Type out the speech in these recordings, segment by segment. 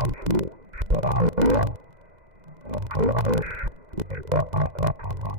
Alfio Speralbea Angelarisch Atratana.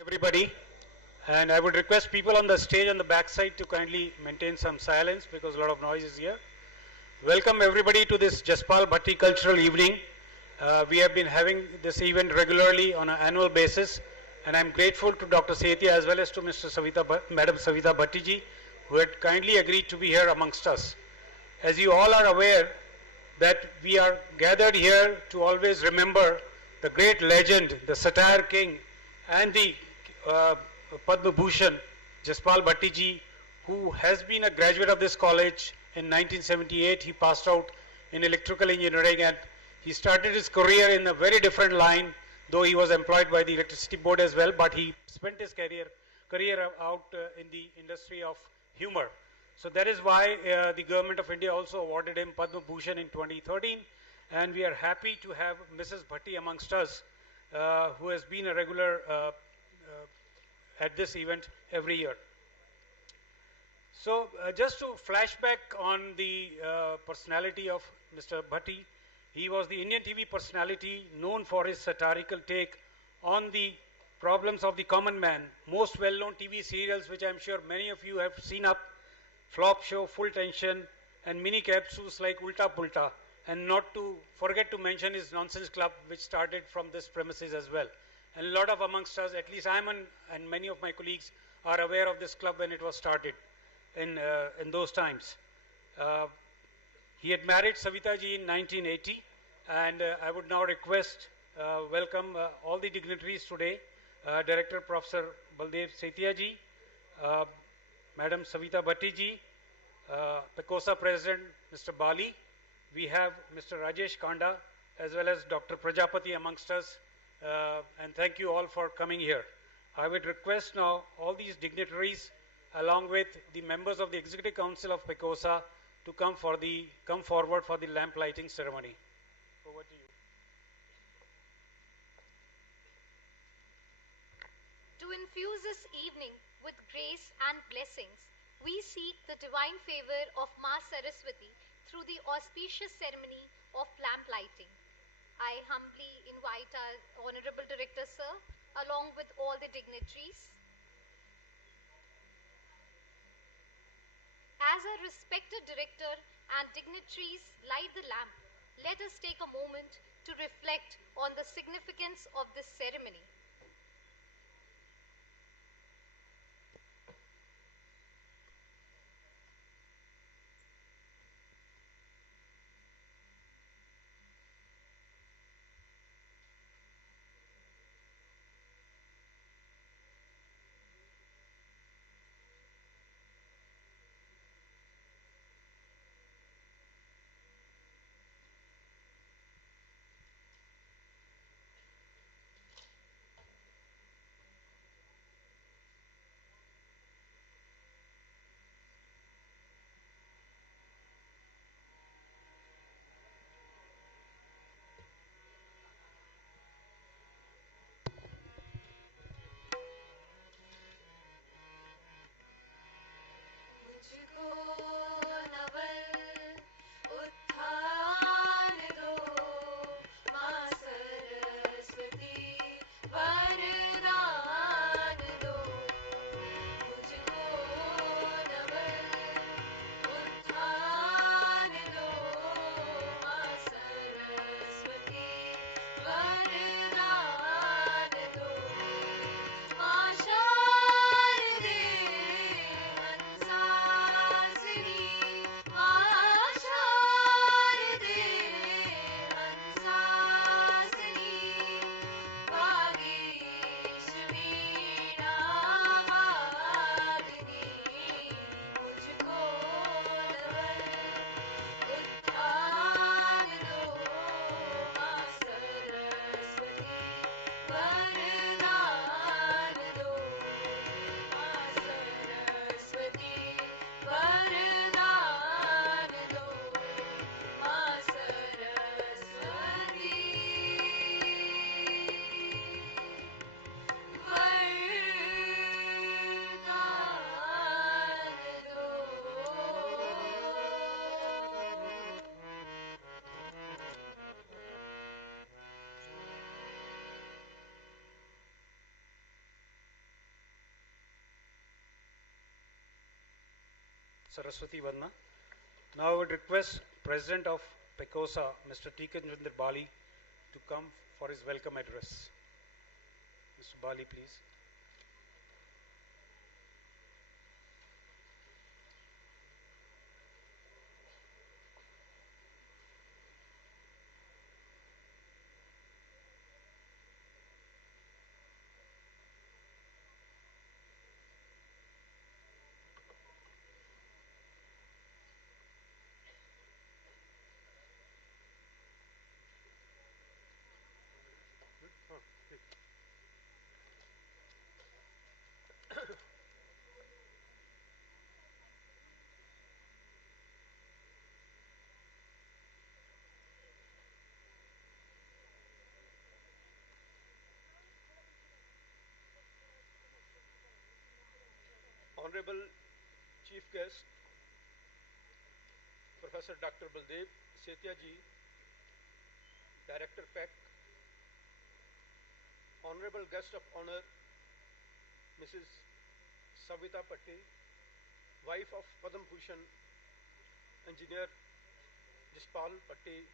Everybody, and I would request people on the stage on the back side to kindly maintain some silence because a lot of noise is here. Welcome everybody to this Jaspal Bhatti cultural evening. We have been having this event regularly on an annual basis, and I'm grateful to Dr. Setia as well as to Madam Savita Bhatti ji, who had kindly agreed to be here amongst us. As you all are aware that we are gathered here to always remember the great legend, the satire king, and the Padma Bhushan, Jaspal Bhatti ji, who has been a graduate of this college in 1978. He passed out in electrical engineering and he started his career in a very different line, though he was employed by the electricity board as well, but he spent his career out in the industry of humor. So that is why the government of India also awarded him Padma Bhushan in 2013, and we are happy to have Mrs. Bhatti amongst us, who has been a regular at this event every year. So just to flash back on the personality of Mr. Bhatti, he was the Indian TV personality known for his satirical take on the problems of the common man. Most well-known TV serials, which I'm sure many of you have seen up, Flop Show, Full Tension, and mini capsules like Ulta Pulta, and not to forget to mention his Nonsense Club, which started from this premises as well. And a lot of amongst us, at least I'm and many of my colleagues are aware of this club when it was started in those times. He had married Savita ji in 1980, and I would now request, welcome all the dignitaries today, Director Professor Baldev Setia ji, Madam Savita Bhatti ji, PECOSA President Mr. Bali. We have Mr. Rajesh Kanda as well as Dr. Prajapati amongst us, and thank you all for coming here. I would request now all these dignitaries along with the members of the Executive Council of PECOSA to come forward for the lamp lighting ceremony. Over to you. To infuse this evening with grace and blessings, we seek the divine favor of Ma Saraswati through the auspicious ceremony of lamp lighting. I humbly invite our Honorable Director, sir, along with all the dignitaries. As our respected director and dignitaries light the lamp, let us take a moment to reflect on the significance of this ceremony. Saraswati Vanna. Now I would request President of PECOSA, Mr. Jaspal Bhatti, to come for his welcome address. Mr. Bhatti, please. Honorable Chief Guest, Professor Dr. Baldev Setia ji, Director PEC, Honorable Guest of Honor, Mrs. Savita Bhatti, wife of Padma Bhushan, Engineer Jaspal Bhatti,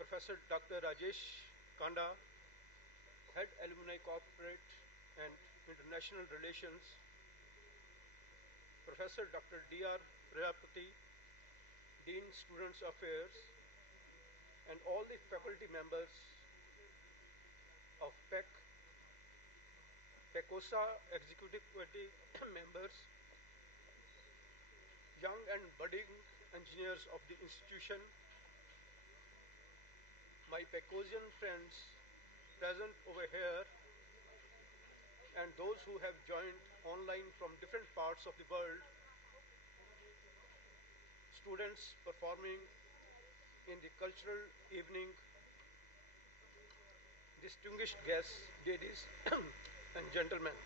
Professor Dr. Rajesh Kanda, Head Alumni Corporate and International Relations, Professor Dr. D.R. Prajapati, Dean Students Affairs, and all the faculty members of PEC, PECOSA Executive Committee members, young and budding engineers of the institution, my PECOSian friends present over here, and those who have joined online from different parts of the world, students performing in the cultural evening, distinguished guests, ladies and gentlemen.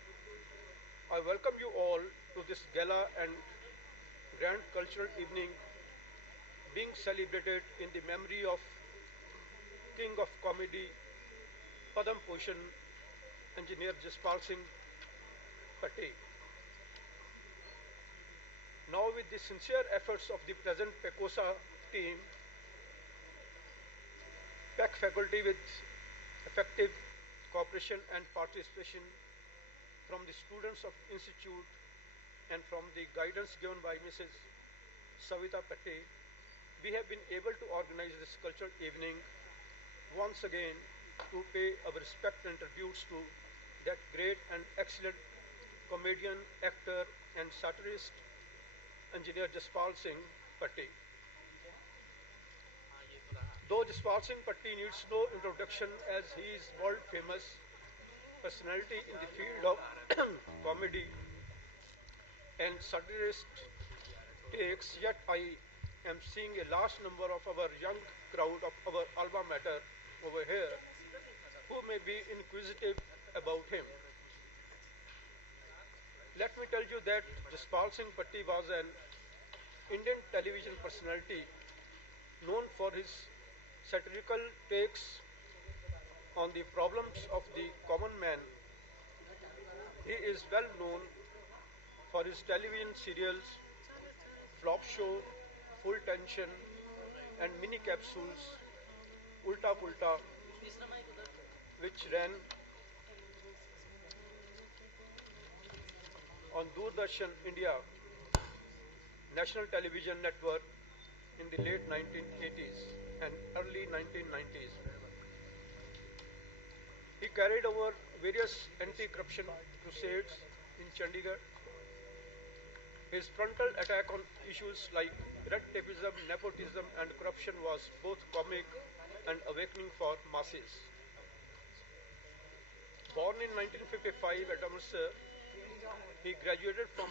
I welcome you all to this gala and grand cultural evening being celebrated in the memory of King of Comedy, Padma Bhushan, Engineer Jaspal Bhatti. Now, with the sincere efforts of the present PECOSA team, PEC faculty with effective cooperation and participation from the students of Institute and from the guidance given by Mrs. Savita Bhatti, we have been able to organize this cultural evening once again to pay our respect and tributes to that great and excellent comedian, actor, and satirist, Engineer Jaspal Bhatti. Though Jaspal Bhatti needs no introduction as he is world famous personality in the field of comedy and satirist takes, yet I am seeing a large number of our young crowd of our alma mater over here who may be inquisitive about him. Let me tell you that Jaspal Bhatti was an Indian television personality known for his satirical takes on the problems of the common man. He is well known for his television serials, Flop Show, Full Tension, and mini capsules, Ulta Pulta, which ran on Doordarshan India National Television Network in the late 1980s and early 1990s. He carried over various anti-corruption crusades in Chandigarh. His frontal attack on issues like red tapeism, nepotism, and corruption was both comic and awakening for masses. Born in 1955 at Amritsar, he graduated from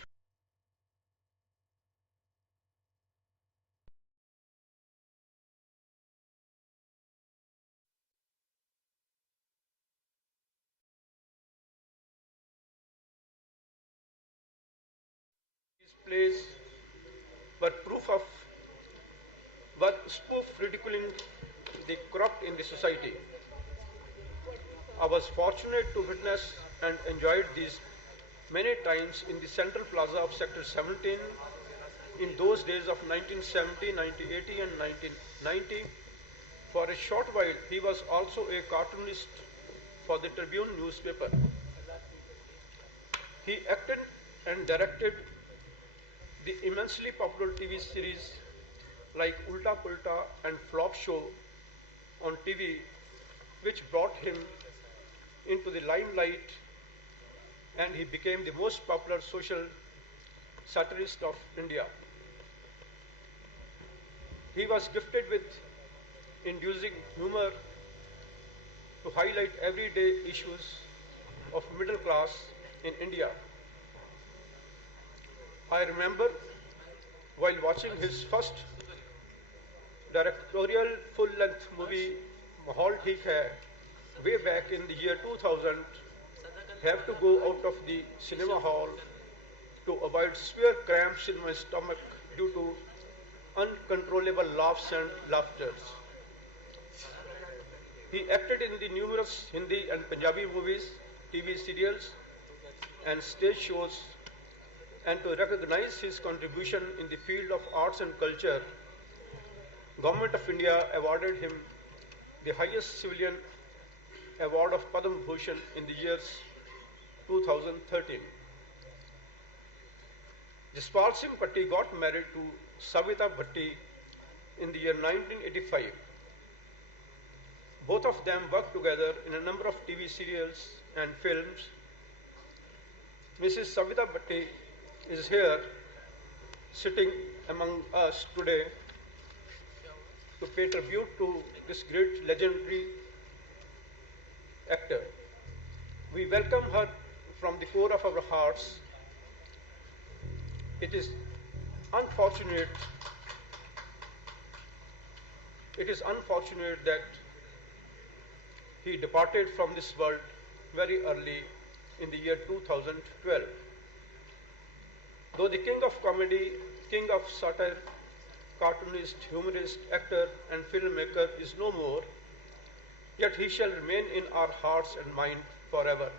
his plays but spoof ridiculing the corrupt in the society. I was fortunate to witness and enjoyed these many times in the Central Plaza of Sector 17 in those days of 1970, 1980 and 1990. For a short while, he was also a cartoonist for the Tribune newspaper. He acted and directed the immensely popular TV series like Ulta Pulta and Flop Show on TV, which brought him into the limelight, and he became the most popular social satirist of India. He was gifted with inducing humor to highlight everyday issues of middle class in India. I remember while watching his first directorial full-length movie, Mahal Theek Hai, way back in the year 2000, have to go out of the cinema hall to avoid severe cramps in my stomach due to uncontrollable laughs and laughters. He acted in the numerous Hindi and Punjabi movies, TV serials, and stage shows, and to recognize his contribution in the field of arts and culture, Government of India awarded him the highest civilian award of Padma Bhushan in the years 2013. Jaspal Bhatti got married to Savita Bhatti in the year 1985. Both of them worked together in a number of TV serials and films. Mrs. Savita Bhatti is here sitting among us today to pay tribute to this great legendary actor. We welcome her from the core of our hearts. It is unfortunate that he departed from this world very early in the year 2012. Though the king of comedy, king of satire, cartoonist, humorist, actor and filmmaker is no more, yet he shall remain in our hearts and mind forever.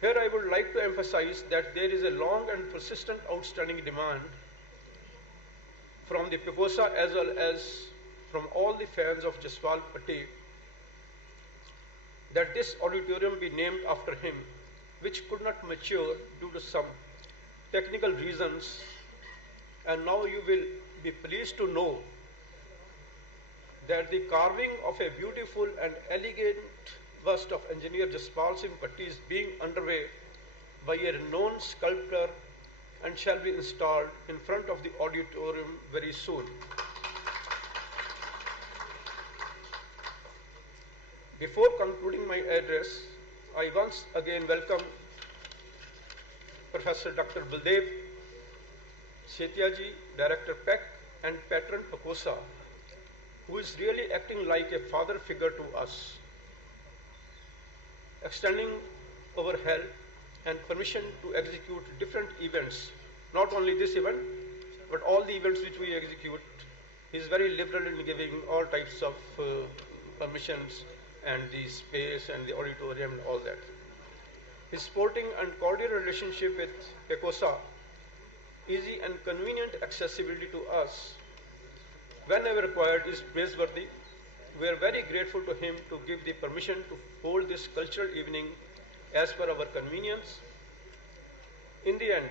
Here I would like to emphasize that there is a long and persistent outstanding demand from the PECOSA as well as from all the fans of Jaspal Bhatti that this auditorium be named after him, which could not mature due to some technical reasons. And now you will be pleased to know that the carving of a beautiful and elegant bust of engineer Jaspal Bhatti is being underway by a renowned sculptor and shall be installed in front of the auditorium very soon. Before concluding my address, I once again welcome Professor Dr. Baldev Setia ji, Director PEC and Patron PECOSA, who is really acting like a father figure to us, extending our help and permission to execute different events, not only this event, but all the events which we execute. He is very liberal in giving all types of permissions and the space and the auditorium and all that. His sporting and cordial relationship with PECOSA, easy and convenient accessibility to us whenever required is praiseworthy. We are very grateful to him to give the permission to hold this cultural evening as per our convenience. In the end,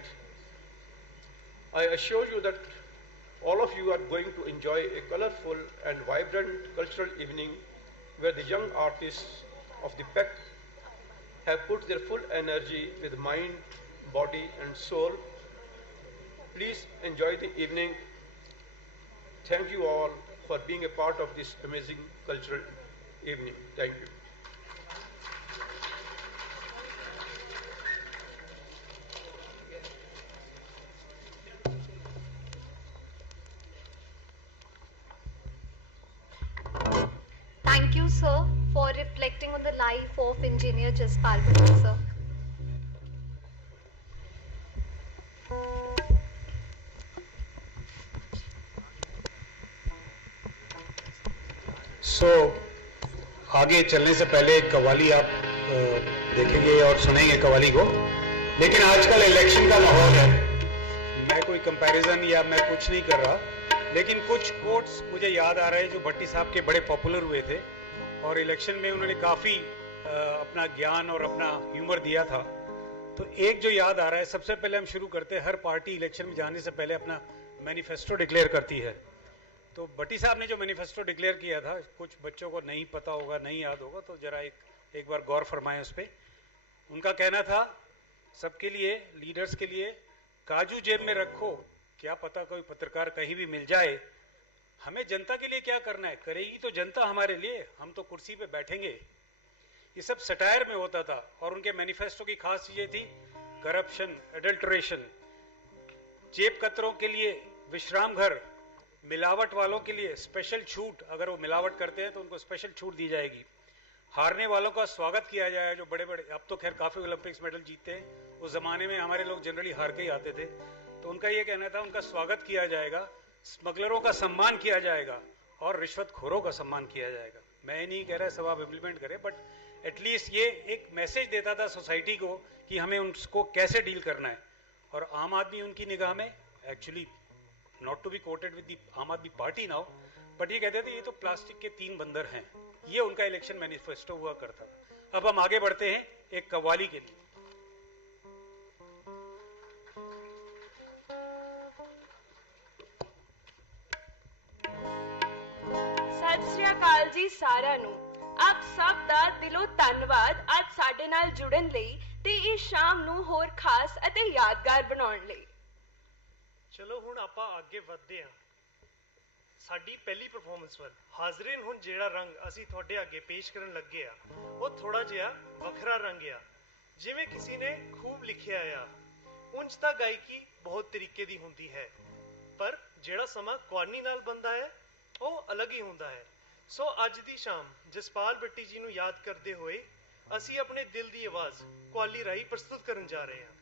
I assure you that all of you are going to enjoy a colorful and vibrant cultural evening where the young artists of the PEC have put their full energy with mind, body and soul. Please enjoy the evening. Thank you all for being a part of this amazing cultural evening. Thank you. Thank you, sir, for reflecting on the life of Engineer Jaspal Bhatti, sir. आगे चलने से पहले एक कव्वाली आप देखेंगे और सुनेंगे कव्वाली को, लेकिन आजकल इलेक्शन का माहौल है। कोई कंपैरिजन या मैं कुछ नहीं कर रहा, लेकिन कुछ कोट्स मुझे याद आ रहे हैं जो भट्टी साहब के बड़े पॉपुलर हुए थे और इलेक्शन में उन्होंने काफ़ी अपना ज्ञान और अपना ह्यूमर दिया था। तो एक जो याद आ रहा है, सबसे पहले हम शुरू करते हैं, हर पार्टी इलेक्शन में जाने से पहले अपना मैनिफेस्टो डिक्लेयर करती है। तो भट्टी साहब ने जो मैनिफेस्टो डिक्लेयर किया था, कुछ बच्चों को नहीं पता होगा, नहीं याद होगा, तो जरा एक बार गौर फरमाएं उस पर। उनका कहना था सबके लिए, लीडर्स के लिए, काजू जेब में रखो, क्या पता कोई पत्रकार कहीं भी मिल जाए। हमें जनता के लिए क्या करना है, करेगी तो जनता हमारे लिए, हम तो कुर्सी पे बैठेंगे। ये सब सटायर में होता था। और उनके मैनिफेस्टो की खास चीजें थी करप्शन, एडल्ट्रेशन, जेब कतरों के लिए विश्राम घर, मिलावट वालों के लिए स्पेशल छूट, अगर वो मिलावट करते हैं तो उनको स्पेशल छूट दी जाएगी, हारने वालों का स्वागत किया जाएगा, जो बड़े बड़े, अब तो खैर काफी ओलंपिक्स मेडल जीतते हैं, उस जमाने में हमारे लोग जनरली हार के ही आते थे, तो उनका ये कहना था उनका स्वागत किया जाएगा, स्मगलरों का सम्मान किया जाएगा और रिश्वतखोरों का सम्मान किया जाएगा। मैं नहीं कह रहा सब आप इम्प्लीमेंट करें, बट एटलीस्ट ये एक मैसेज देता था सोसाइटी को कि हमें उनको कैसे डील करना है। और आम आदमी उनकी निगाह में, actually not to be quoted with the Aam Aadmi party now, but ये कहते थे ये तो प्लास्टिक के 3 बंदर हैं। ये उनका इलेक्शन मैनिफेस्टो हुआ करता था। अब हम आगे बढ़ते हैं एक कव्वाली के लिए। सत श्री अकाल जी साਰਿਆਂ ਨੂੰ। ਆਪ ਸਭ ਦਾ ਦਿਲੋਂ ਧੰਨਵਾਦ ਅੱਜ ਸਾਡੇ ਨਾਲ ਜੁੜਨ ਲਈ ਤੇ ਇਸ ਸ਼ਾਮ ਨੂੰ ਹੋਰ ਖਾਸ ਅਤੇ ਯਾਦਗਾਰ ਬਣਾਉਣ ਲਈ। ਚਲੋ ਹੁਣ ਆਪਾਂ ਅੱਗੇ ਵਧਦੇ ਹਾਂ ਸਾਡੀ ਪਹਿਲੀ ਪਰਫਾਰਮੈਂਸ ਵੱਲ। ਹਾਜ਼ਰੀਨ, ਹੁਣ ਜਿਹੜਾ ਰੰਗ ਅਸੀਂ ਤੁਹਾਡੇ ਅੱਗੇ ਪੇਸ਼ ਕਰਨ ਲੱਗੇ ਆ ਉਹ ਥੋੜਾ ਜਿਹਾ ਵੱਖਰਾ ਰੰਗ ਆ। ਜਿਵੇਂ ਕਿਸੇ ਨੇ ਖੂਬ ਲਿਖਿਆ ਆ, ਉਂਝ ਤਾਂ ਗਾਇਕੀ ਬਹੁਤ ਤਰੀਕੇ ਦੀ ਹੁੰਦੀ ਹੈ, ਪਰ ਜਿਹੜਾ ਸਮਾਂ ਕੁਆਨੀ ਨਾਲ ਬੰਦਾ ਹੈ ਉਹ ਅਲੱਗ ਹੀ ਹੁੰਦਾ ਹੈ। ਸੋ ਅੱਜ ਦੀ ਸ਼ਾਮ ਜਸਪਾਲ ਭੱਟੀ ਜੀ ਨੂੰ ਯਾਦ ਕਰਦੇ ਹੋਏ ਅਸੀਂ ਆਪਣੇ ਦਿਲ ਦੀ ਆਵਾਜ਼ ਕੁਆਲੀ ਰਾਹੀਂ ਪ੍ਰਸਤੁਤ ਕਰਨ ਜਾ ਰਹੇ ਹਾਂ।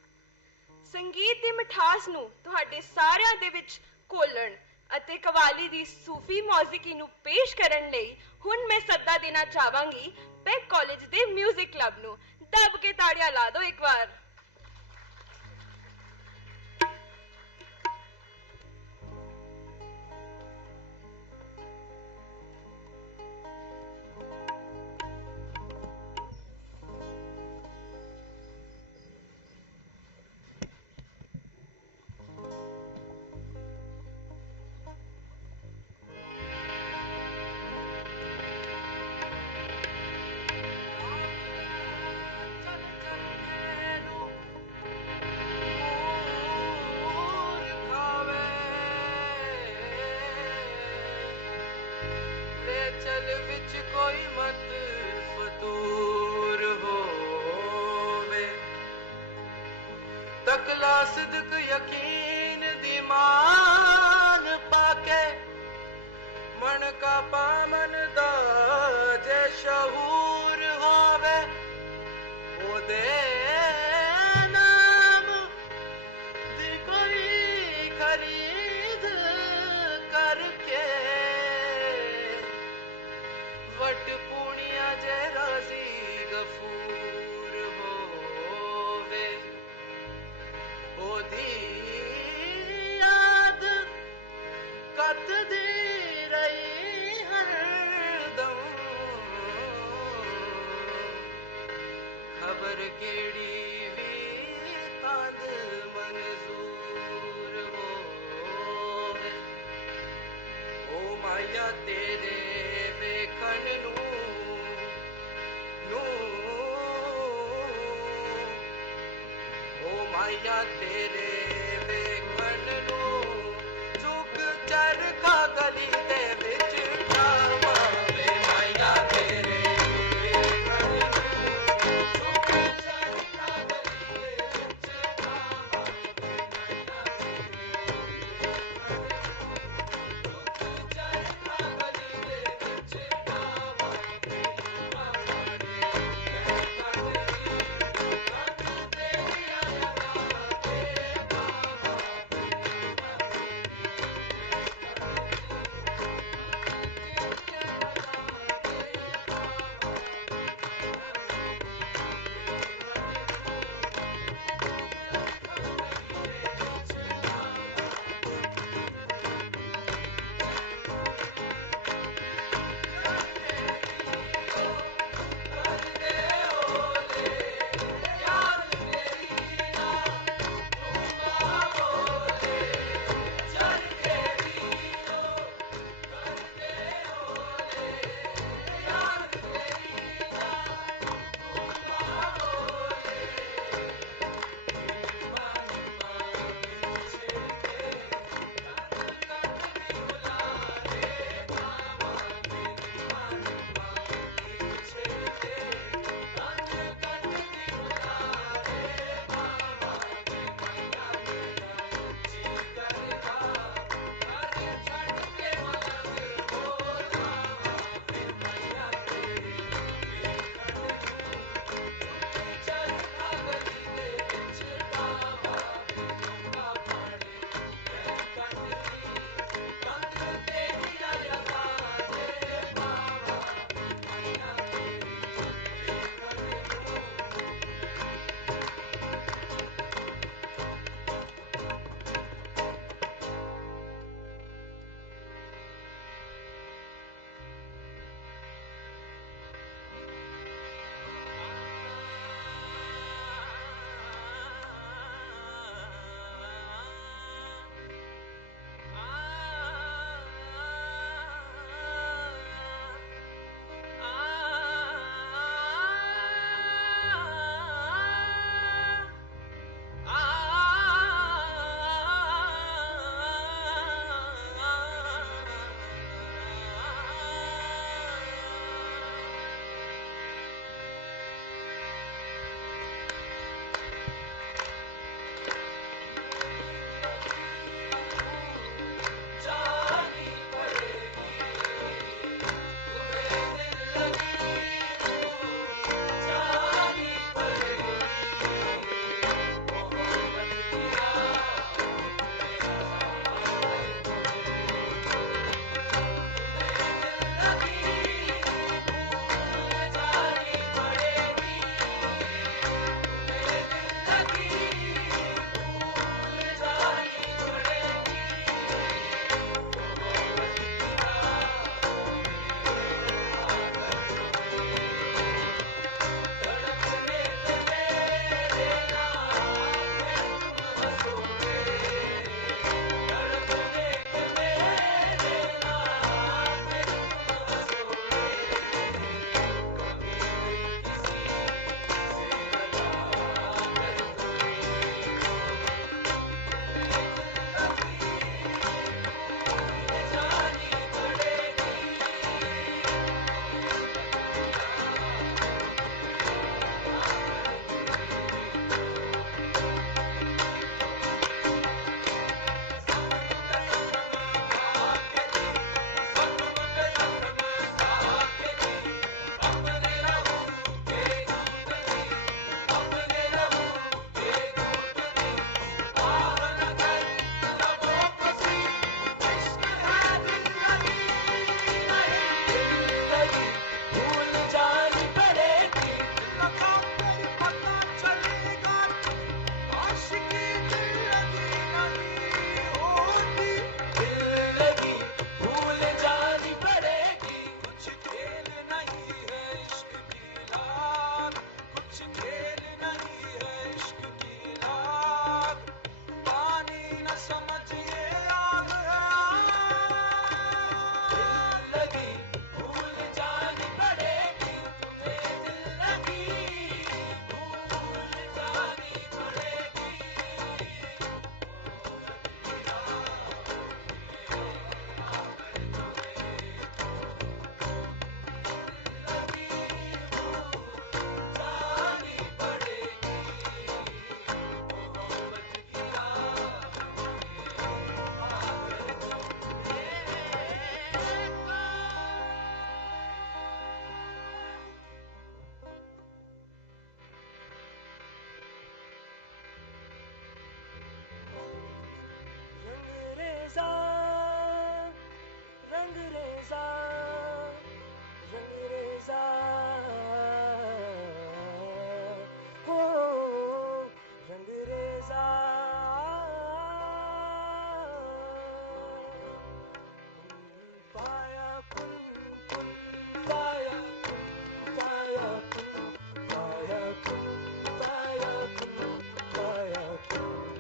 ਸੰਗੀਤ ਦੀ ਮਿਠਾਸ ਨੂੰ ਤੁਹਾਡੇ ਸਾਰਿਆਂ ਦੇ ਵਿੱਚ ਘੋਲਣ ਅਤੇ ਕਵਾਲੀ ਦੀ ਸੂਫੀ ਮੌਸੀਕੀ ਨੂੰ ਪੇਸ਼ ਕਰਨ ਲਈ ਹੁਣ ਮੈਂ ਸੱਦਾ ਦੇਣਾ ਚਾਹਾਂਗੀ ਪੈਕ ਕਾਲਜ ਦੇ ਮਿਊਜ਼ਿਕ ਕਲੱਬ ਨੂੰ। ਦਬ ਕੇ ਤਾੜੀਆਂ ਲਾ ਦਿਓ ਇੱਕ ਵਾਰ। सिद्क यकीन दीमान पाके मन का पामन दा जे शहूर होवे ओ दे नाम दी कोई खरीद करके वट पुणिया जे राजी गफूर होवे ओदी याद कत दी रही हरदम खबर केड़ी भी ताद मंजूर होवे ओ माया तेरे वेखण नू ओ माया तेरे वेखण नू चुक चरखा गली दे विच जावे माया तेरे वेखण नू चुक चरखा गली दे विच जावे चुक चरखा गली दे विच जावे रेजा रंग रेजा हो रंग रेजा पाया कुन कुन पाया पाया कुन पाया कुन पाया कुन पाया कुन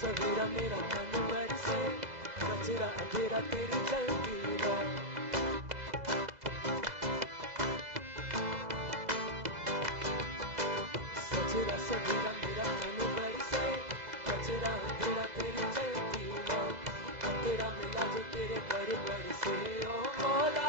सवेरा मेरा मन बरसे कचरा अंधेरा तेरी चलती राह सजरा सवेरा मेरा मन बरसे कचरा अंधेरा तेरी चलती राह तेरा मिला जो तेरे घर बरसे ओ मौला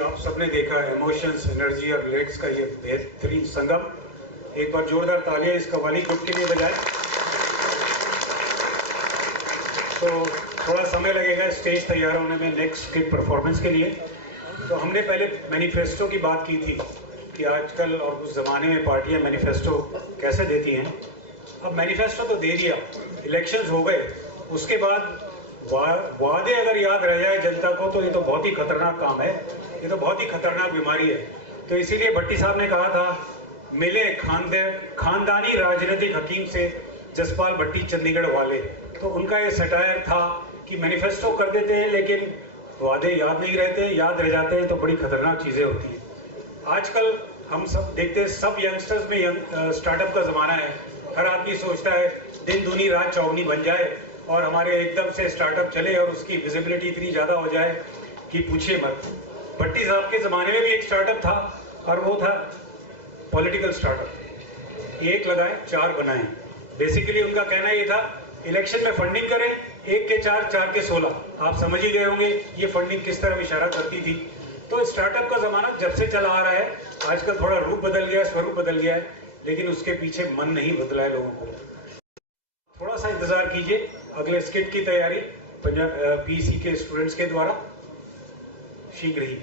आप सबने देखा इमोशंस, एनर्जी और लिरिक्स का ये बेहतरीन संगम। एक बार जोरदार तालियां इस कव्वाली ग्रुप के लिए बजाएं। तो थोड़ा समय लगेगा स्टेज तैयार होने में नेक्स्ट के परफॉर्मेंस के लिए। तो हमने पहले मैनिफेस्टो की बात की थी कि आजकल और उस ज़माने में पार्टियां मैनिफेस्टो कैसे देती हैं। अब मैनिफेस्टो तो दे दिया, इलेक्शंस हो गए, उसके बाद वादे अगर याद रह जाए जनता को तो ये तो बहुत ही खतरनाक काम है, ये तो बहुत ही खतरनाक बीमारी है। तो इसीलिए भट्टी साहब ने कहा था, मिले खानदानी राजनीतिक हकीम से जसपाल भट्टी चंडीगढ़ वाले। तो उनका ये सटायर था कि मैनिफेस्टो कर देते हैं लेकिन वादे याद नहीं रहते, याद रह जाते हैं तो बड़ी खतरनाक चीज़ें होती हैं। आजकल हम सब देखते हैं, सब यंगस्टर्स में स्टार्टअप का ज़माना है। हर आदमी सोचता है दिन दूनी रात चौगनी बन जाए और हमारे एकदम से स्टार्टअप चले और उसकी विजिबिलिटी इतनी ज़्यादा हो जाए कि पूछिए मत। भट्टी साहब के ज़माने में भी एक स्टार्टअप था और वो था पॉलिटिकल स्टार्टअप। एक लगाए 4 बनाए। बेसिकली उनका कहना ये था इलेक्शन में फंडिंग करें, 1 के 4, 4 के 16। आप समझ ही गए होंगे ये फंडिंग किस तरह इशारा करती थी। तो स्टार्टअप का ज़माना जब से चला आ रहा है, आजकल थोड़ा रूप बदल गया, स्वरूप बदल गया है, लेकिन उसके पीछे मन नहीं बदला है लोगों को। थोड़ा सा इंतजार कीजिए, अगले स्किट की तैयारी PEC के स्टूडेंट्स के द्वारा शीघ्र ही।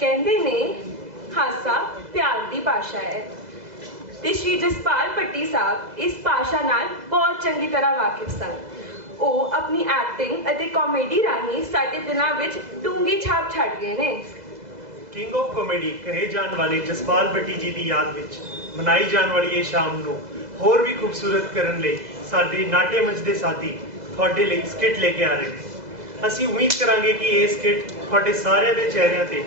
कहते ने हासा प्यार दी भाषा है ते श्री जसपाल भट्टी साहब इस भाषा नाल बहुत चंगी तरह वाकिफ सन। ਉਹ अपनी एक्टिंग ਅਤੇ कॉमेडी राही ਸਾਡੇ ਦਿਲਾਂ ਵਿੱਚ ਡੂੰਗੀ ਛਾਪ ਛੱਡ ਗਏ ਨੇ। किंग ऑफ कॉमेडी कहे जाने वाले जसपाल भट्टी जी की याद विच मनाई जाने वाली ये शाम को होर भी खूबसूरत करने लिए साडे नाट्य मंच के साथी तुहाडे लिए स्किट लेके आ रहे हैं। असीं उम्मीद करांगे कि ये स्किट तुहाडे सारिਆਂ ਦੇ चेहरिਆਂ ते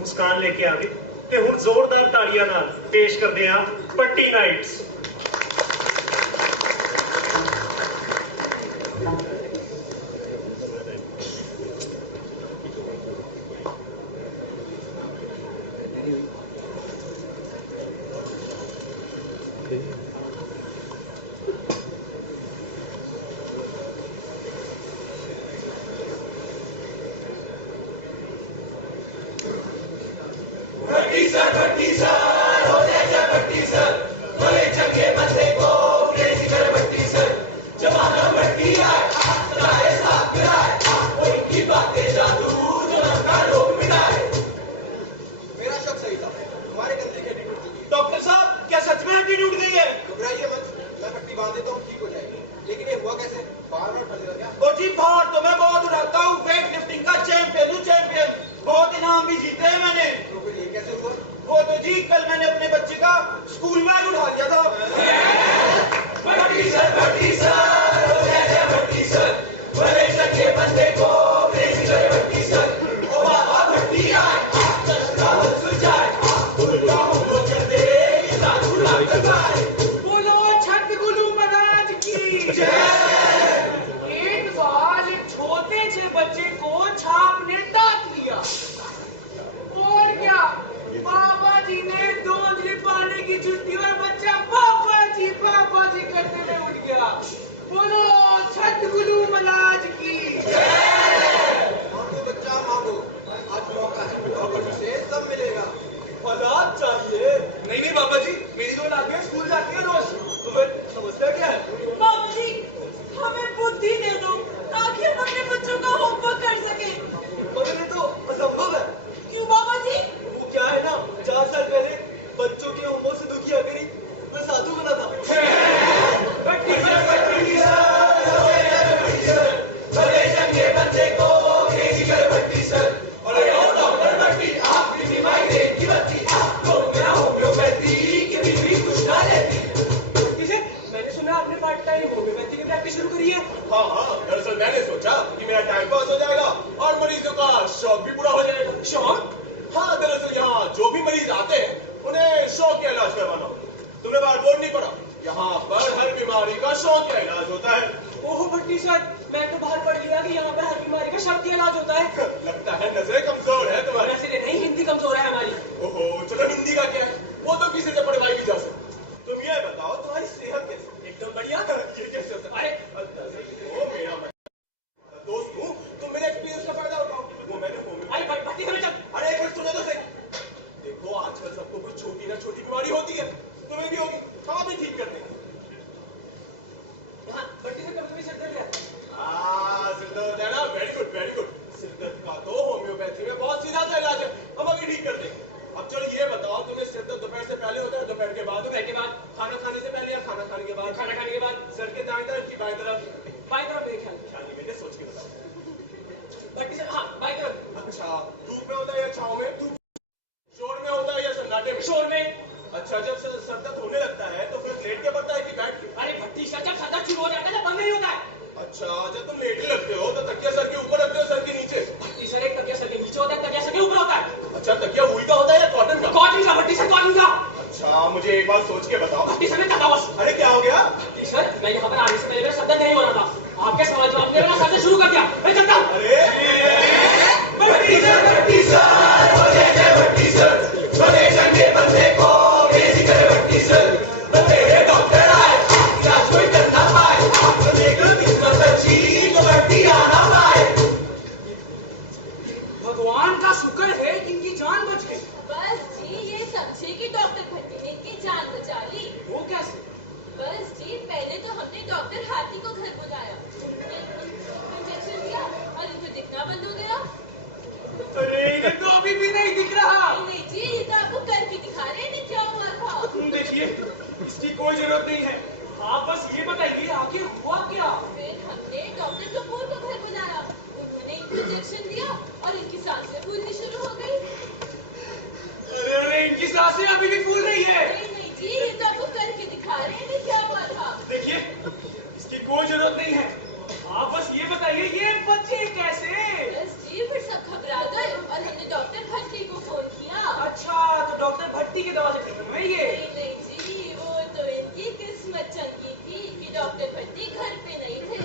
मुस्कान लेके आवे ते हुण जोरदार तालियां नाल पेश करदे हां भट्टी नाइट्स। भट्टी सर, हाँ बाइक रख। अच्छा, धूप में होता है या छाँव में? धूप। शोर में होता है या सन्नाटे में? शोर में। अच्छा, जब सर दर्द होने लगता है तो फिर लेट के पड़ता है कि बैठ के? अरे भट्टी सर, जब सर दर्द शुरू हो जाता है बंद नहीं होता है। अच्छा, जब तुम लेटे लगते हो तो तकिया सर के ऊपर रखते हो सर के नीचे? भट्टी सर, एक तकिया सर के नीचे होता है, तकिया सर के ऊपर होता है। अच्छा, तकिया वूल का होता है या कॉटन का? कॉटन का भट्टी सर, कॉटन का। अच्छा, मुझे एक बात सोच के बताओ। भट्टी सर, मैं कहता बस। अरे क्या हो गया? भट्टी सर, मैं यहाँ पर आने से पहले मेरा सर दर्द नहीं हो रहा था। आपके सवाल जवाब मेरे पास से शुरू कर दिया। मैं चलता हूँ। अरे भट्टी सर, हो जय जय भट्टी सर, बने चंगे बंदे को भेज कर भट्टी सर, बंदे डॉक्टर आए, इलाज कोई कर ना पाए, बंदे को किस्मत अच्छी तो भट्टी आना पाए। भगवान का शुक्र है कि इनकी जान बच गई। बस जी, ये समझे कि डॉक्टर भट्टी ने इनकी जान बचा ली। वो कैसे? बस जी, पहले तो हमने डॉक्टर हाथी को घर बुलाया, इंजेक्शन दिया और इनको दिखना बंद हो गया। अरे ये तो अभी भी नहीं दिख रहा। नहीं जी, ये तो आपको करके दिखा रहे हैं क्या हुआ था। देखिए, इसकी कोई जरूरत नहीं है। आप बस ये बताइए आखिर हुआ क्या? फिर हमने डॉक्टर कपूर को घर बुलाया, उन्होंने इनको इंजेक्शन दिया और इनकी सांसें फूलनी शुरू हो गई। अरे इनकी सांसें अभी भी फूल रही है। नहीं जी, ये तो आपको करके दिखा रहे हैं क्या हुआ था। देखिए, इसकी कोई जरूरत नहीं है। आप बस ये बताइए ये बच्चे कैसे? बस जी, फिर सब घबरा गए और हमने डॉक्टर भट्टी को फोन किया। अच्छा, तो डॉक्टर भट्टी के दवा से ठीक है ये? नहीं जी, वो तो इनकी किस्मत चंगी थी कि डॉक्टर भट्टी घर पे नहीं थे।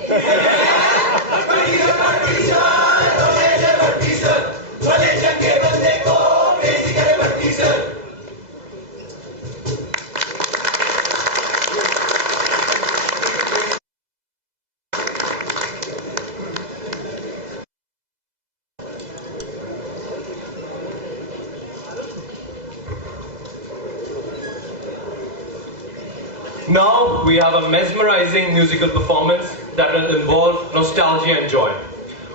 भट्टी सर, बने चंगे बंदे को भेज कर भट्टी sir. Now we have a mesmerizing musical performance that will involve nostalgia and joy.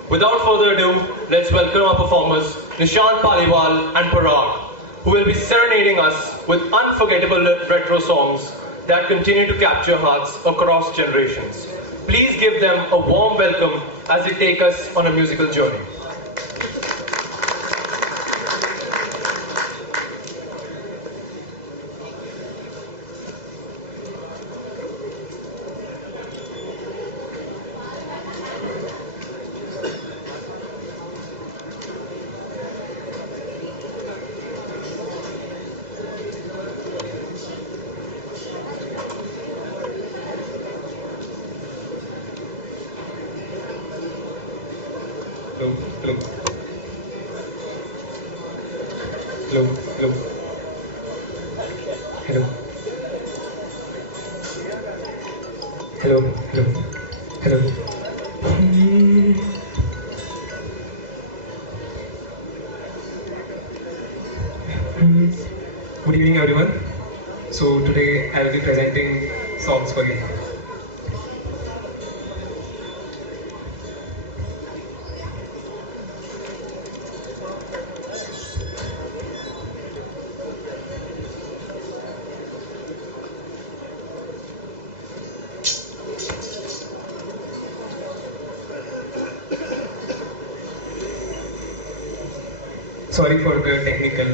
Without further ado, let's welcome our performers Nishant Paliwal and Parag, who will be serenading us with unforgettable retro songs that continue to capture hearts across generations. Please give them a warm welcome as they take us on a musical journey. Hello. Hello. Hello. Hello. Hello. Hello. Good evening, everyone. So today I will be presenting songs for you. Sorry for the technical.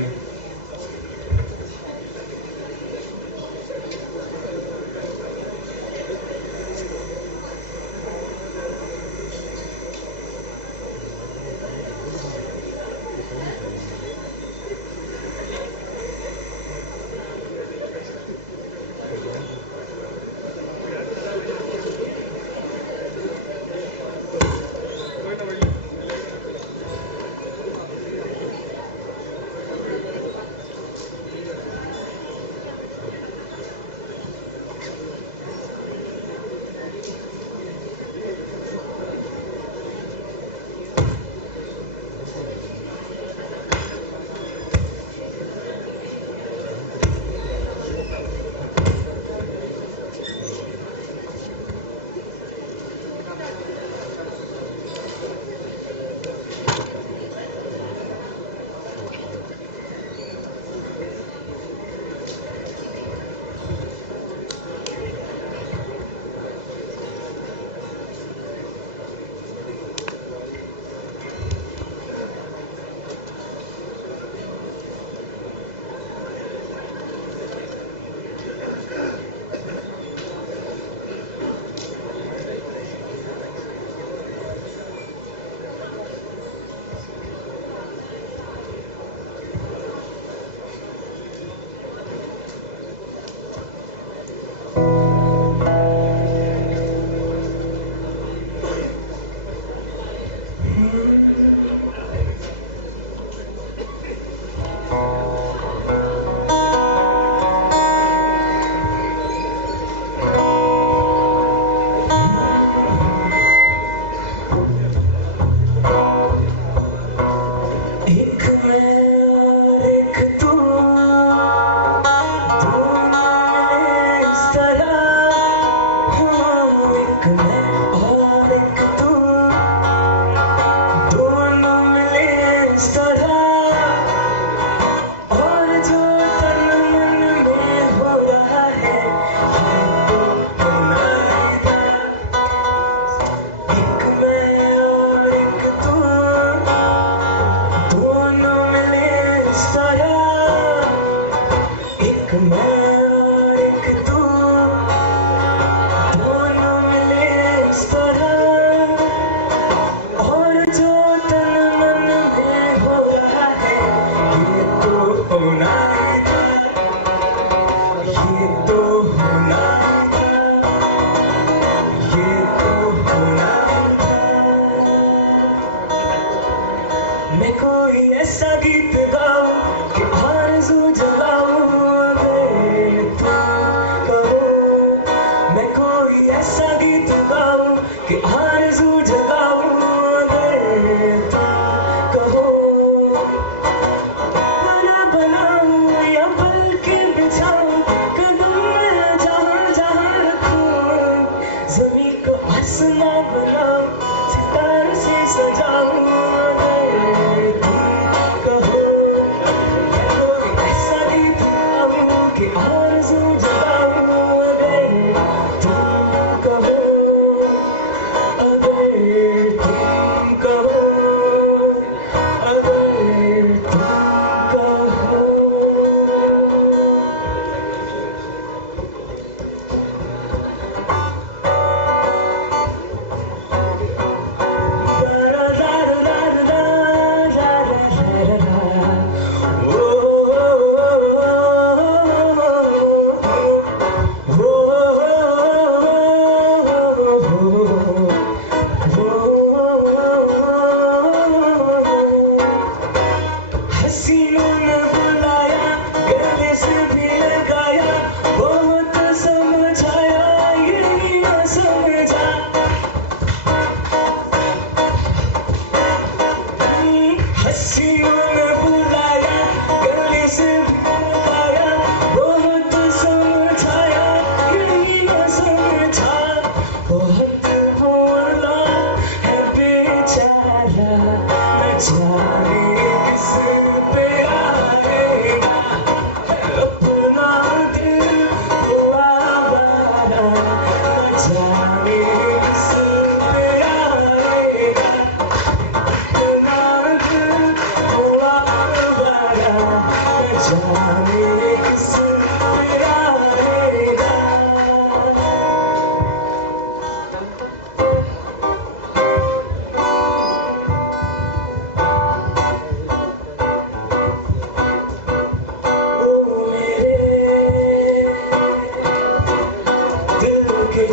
Thank you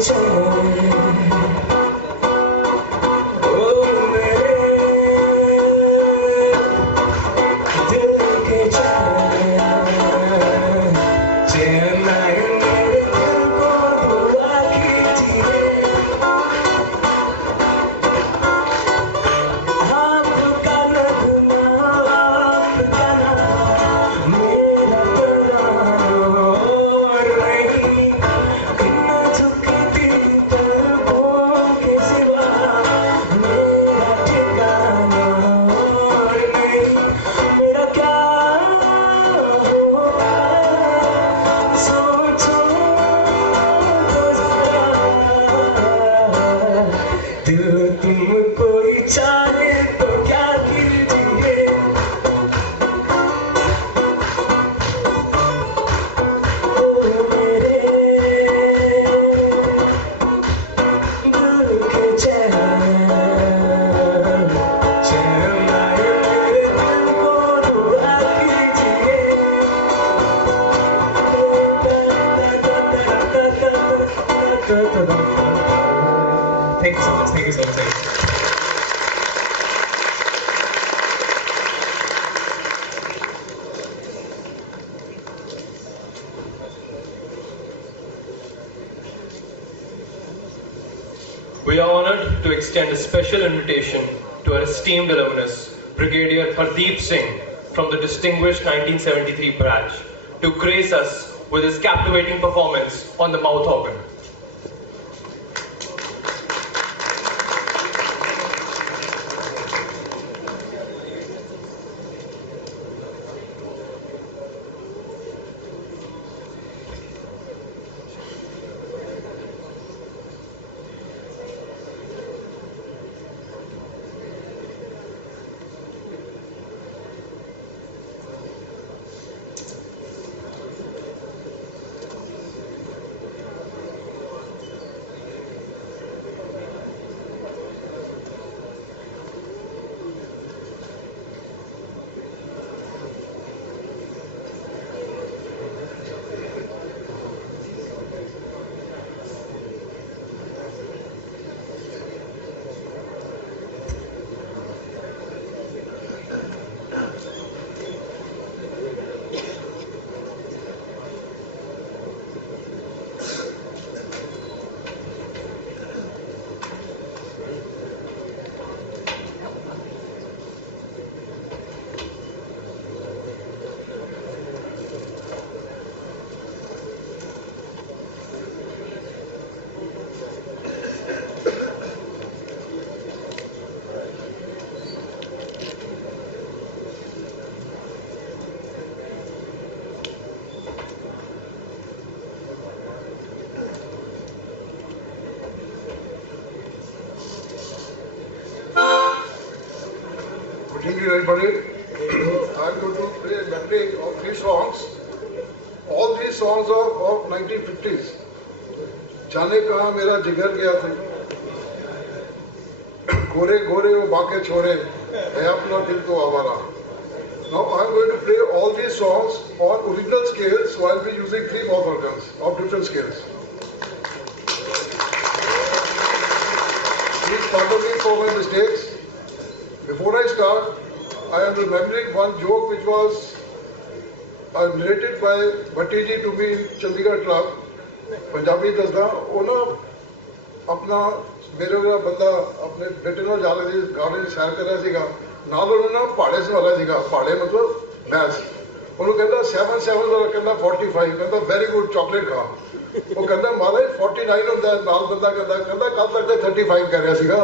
so much. Thank you so much. We are honored to extend a special invitation to our esteemed alumnus, Brigadier Hardeep Singh from the distinguished 1973 batch, to grace us with his captivating performance on the mouth organ. Good evening, everybody. I'm going to play a medley of 3 songs. All these songs are of 1950s. जाने कहाँ मेरा जिगर गया था, गोरे गोरे वो बाके छोरे, है अपना दिल तो आवारा. Now I'm going to play all these songs on original scales, so I'll be using 3 mouth organs of different scales. Please pardon me for my mistakes. Before I start, I am remembering one joke which was narrated by Bhatti ji to me in Chandigarh club. Punjabi दसदा वो ना अपना मेरे वाला बंदा अपने बेटे नाल जा रहा सी गाड़ी सैर कर रहा सीगा नाल उन्होंने ना पहाड़े संभाला सीगा पहाड़े मतलब भैंस उन्होंने कहता 7 वाला कहता 45 कहता वेरी गुड चॉकलेट खा वो कहता महाराज 49 होता है नाल बंदा कहता कल तक तो 35 कह रहा सीगा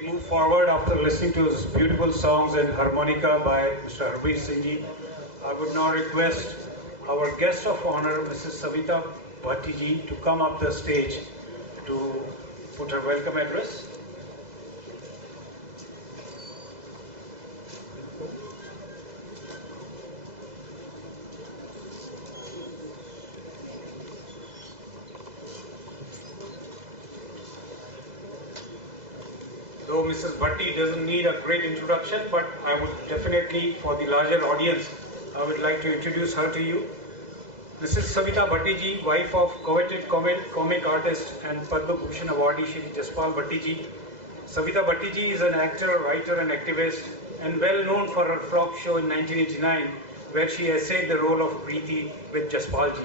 we move forward after listening to his beautiful songs and harmonica by Mr. Harbir Singh ji. I would now request our guest of honor, Mrs. Savita Bhatti ji, to come up the stage to put her welcome address. Though Mrs. Bhatti doesn't need a great introduction, but I would definitely, for the larger audience, I would like to introduce her to you. Mrs. Savita Bhatti ji, wife of coveted comic artist and Padma Bhushan awardee Shri Jaspal Bhatti ji. Savita Bhatti ji is an actor, writer and activist and well known for her flop show in 1989 where she essayed the role of Preeti with Jaspal ji.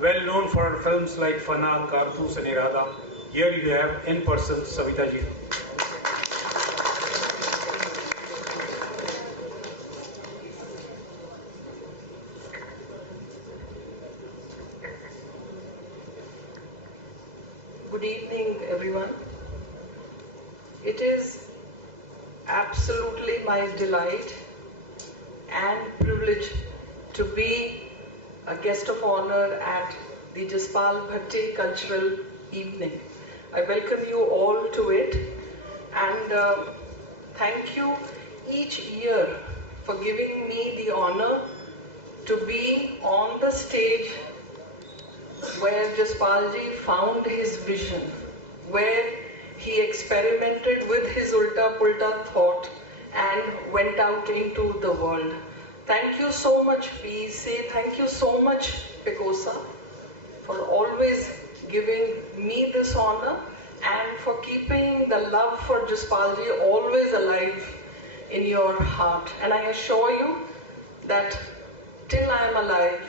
Well known for her films like Fana, Kartoos and Irada. Here you have in person Savita ji. Good evening, everyone. It is absolutely my delight and privilege to be a guest of honor at the Jaspal Bhatti Cultural Evening. I welcome you all to it and thank you each year for giving me the honor to be on the stage where Jaspalji found his vision, where he experimented with his ulta-pulta thought and went out into the world. Thank you so much, PEC. Thank you so much, PECOSA, for always giving me this honor and for keeping the love for Jaspalji always alive in your heart. And I assure you that till I am alive,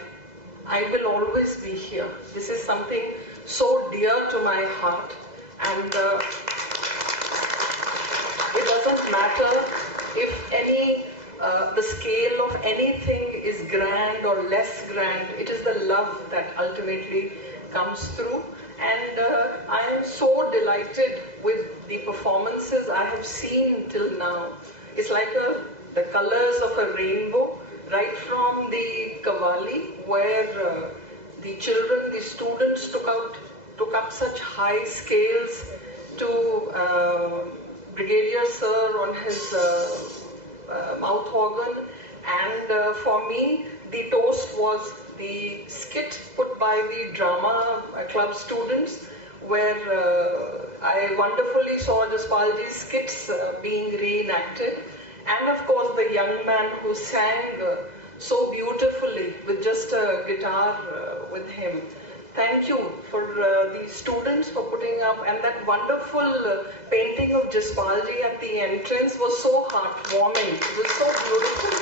I will always be here. This is something so dear to my heart, and it doesn't matter if the scale of anything is grand or less grand. It is the love that ultimately comes through, and I am so delighted with the performances I have seen till now. It's like the colors of a rainbow. Right from the Kavali, where the children, the students took up such high scales to Brigadier Sir on his mouth organ, and for me the toast was the skit put by the drama club students, where I wonderfully saw Jaspalji's skits being reenacted. And of course the young man who sang so beautifully with just a guitar with him. Thank you for the students for putting up, and that wonderful painting of Jaspalji at the entrance was so heartwarming. It was so beautiful.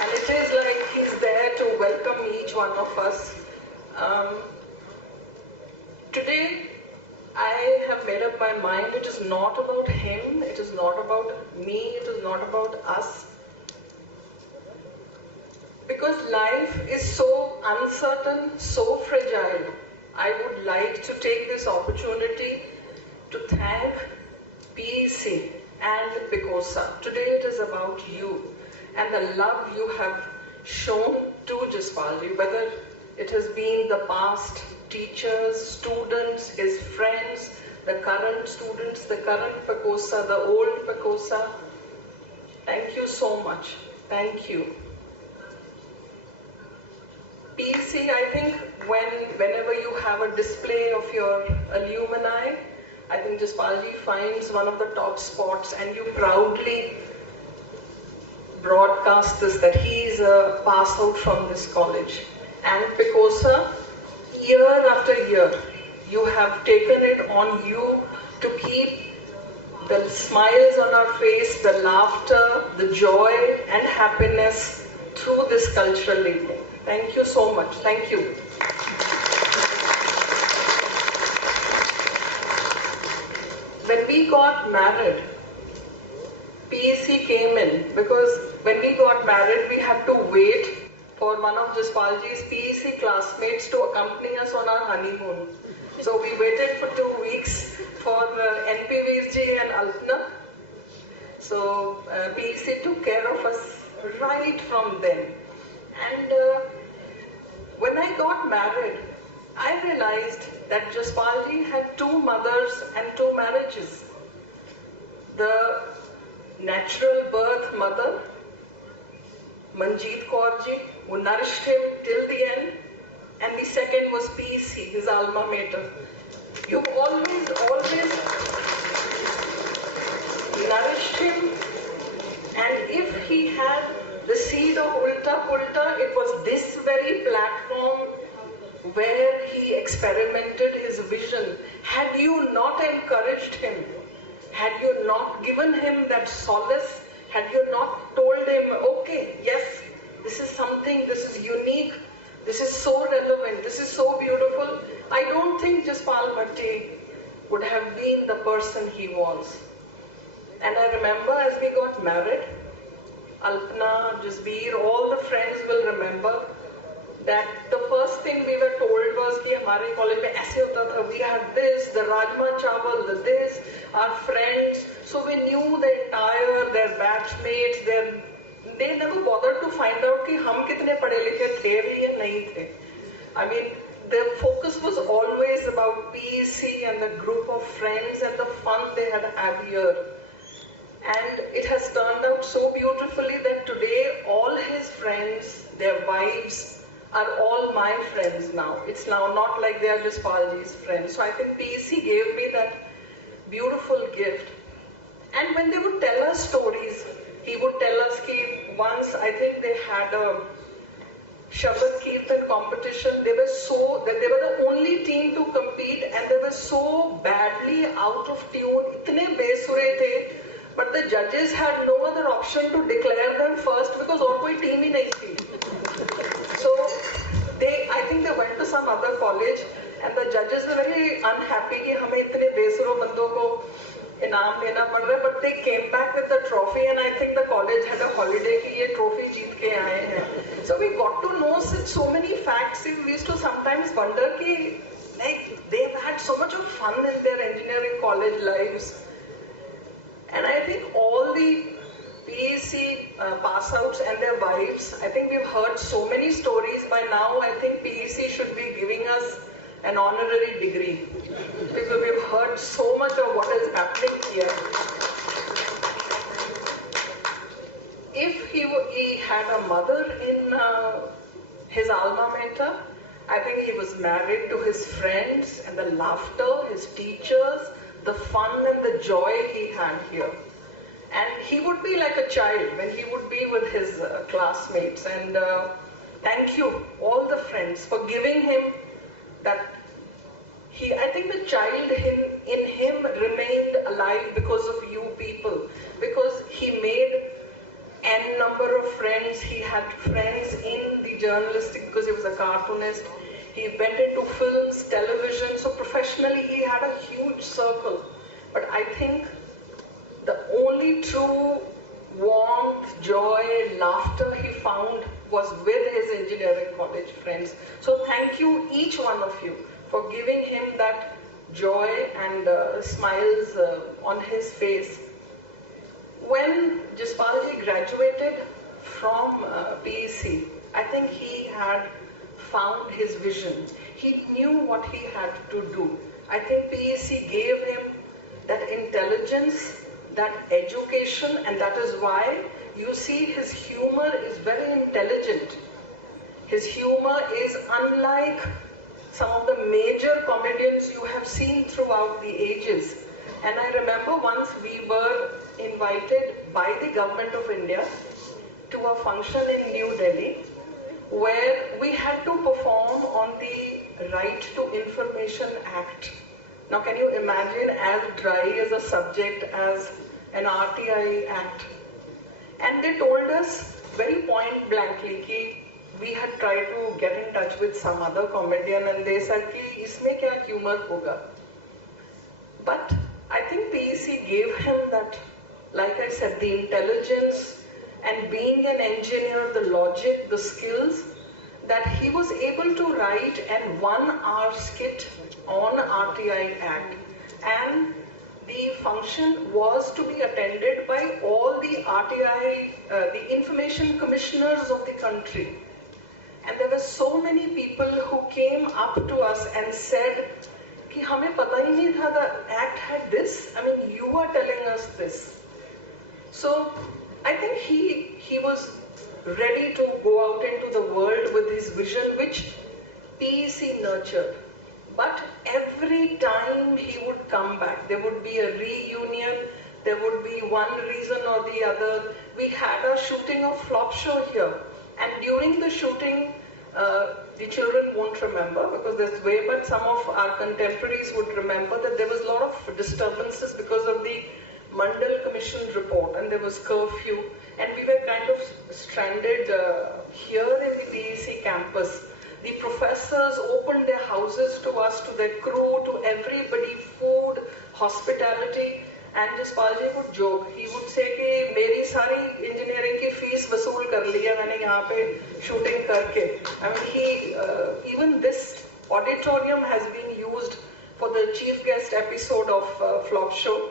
And it is like he's there to welcome each one of us. Today, I have made up my mind. It is not about him, it is not about me, it is not about us. Because life is so uncertain, so fragile, I would like to take this opportunity to thank PEC and PECOSA. Today it is about you and the love you have shown to Jaspalji, whether it has been the past teachers, students, his friends, the current students, the current PECOSA, the old PECOSA. Thank you so much. Thank you. PEC, I think whenever you have a display of your alumni, I think Jaspalji finds one of the top spots, and you proudly broadcast this, that he is a pass out from this college. And PECOSA, year after year, you have taken it on you to keep the smiles on our face, the laughter, the joy and happiness through this cultural evening. Thank you so much. Thank you. When we got married, PEC came in, because when we got married, we had to wait for one of Jaspalji's PEC classmates to accompany us on our honeymoon. So we waited for 2 weeks for NPVG and Alpna. So PEC took care of us right from then. And when I got married, I realized that Jaspalji had 2 mothers and 2 marriages. The natural birth mother, Manjeet Kaurji, who nourished him till the end, and the second was PEC, his alma mater. You always nourished him, and if he had the seed of Ulta Pulta, it was this very platform where he experimented his vision. Had you not encouraged him, had you not given him that solace, had you not told him, okay, yes, this is something, this is unique, this is so relevant, this is so beautiful, I don't think Jaspal Bhatti would have been the person he was. And I remember as we got married, Alpna, Jasbir, all the friends will remember that the first thing we were told was कि हमारे college में ऐसे होता था, we had this, the rajma chawal, the this, our friends, so we knew their batchmates, they never bothered to find out कि हम कितने पढ़े लिखे थे भी या नहीं थे. I mean, the focus was always about PEC and the group of friends and the fun they had had here. And it has turned out so beautifully that today all his friends, their wives, are all my friends now. It's now not like they are just Palji's friends. So I think PEC gave me that beautiful gift. And when they would tell us stories, he would tell us that once I think they had a Shabad Kirtan competition. They were the only team to compete, and they were so badly out of tune, itne besure the, but the judges had no other option to declare them first because और कोई team ही नहीं थी. So I think they went to some other college, and the judges were very unhappy कि हमें इतने बेसुरों बंदों को इनाम देना पड़ रहा है, but they came back with the trophy, and I think the college had a holiday कि ये trophy जीत के आए हैं. So we got to know so many facts. We used to sometimes wonder कि like they've had so much of fun in their engineering college lives. And I think all the PEC pass-outs and their wives, I think we've heard so many stories. By now, I think PEC should be giving us an honorary degree because we've heard so much of what is happening here. If he had a mother in his alma mater, I think he was married to his friends and the laughter, his teachers, the fun and the joy he had here. And he would be like a child when he would be with his classmates. And thank you, all the friends, for giving him that. I think the child in him remained alive because of you people. Because he made n number of friends. He had friends in the journalistic because he was a cartoonist. He went into films, television. So professionally he had a huge circle. But I think the only true warmth, joy, laughter he found was with his engineering college friends. So thank you, each one of you, for giving him that joy and smiles on his face. When Jaspalji graduated from PEC, I think he had found his vision. He knew what he had to do. I think PEC gave him that intelligence, that education, and that is why you see his humor is very intelligent. His humor is unlike some of the major comedians you have seen throughout the ages. And I remember once we were invited by the government of India to a function in New Delhi where we had to perform on the Right to Information Act. Now can you imagine as dry as a subject as an RTI Act? And they told us very point blankly कि we had tried to get in touch with some other comedian and they said कि इसमें क्या humor होगा? But I think PEC gave him that, like I said, the intelligence and being an engineer, the logic, the skills, that he was able to write an 1-hour skit on RTI Act, and the function was to be attended by all the RTI, the information commissioners of the country. And there were so many people who came up to us and said, कि हमें पता ही नहीं था the act had this. I mean, you are telling us this. So I think he was ready to go out into the world with his vision, which PEC nurtured. But every time he would come back, there would be a reunion, there would be one reason or the other. We had a shooting of Flop Show here, and during the shooting, the children won't remember because there's way, but some of our contemporaries would remember that there was a lot of disturbances because of the Mandal Commission report, and there was curfew, and we were kind of stranded here in the PEC campus. The professors opened their houses to us, to their crew, to everybody, food, hospitality, and Jaspal ji would joke. He would say कि मेरी सारी engineering की fees वसूल कर ली है मैंने यहाँ पे shooting करके. I mean, even this auditorium has been used for the chief guest episode of Flop Show.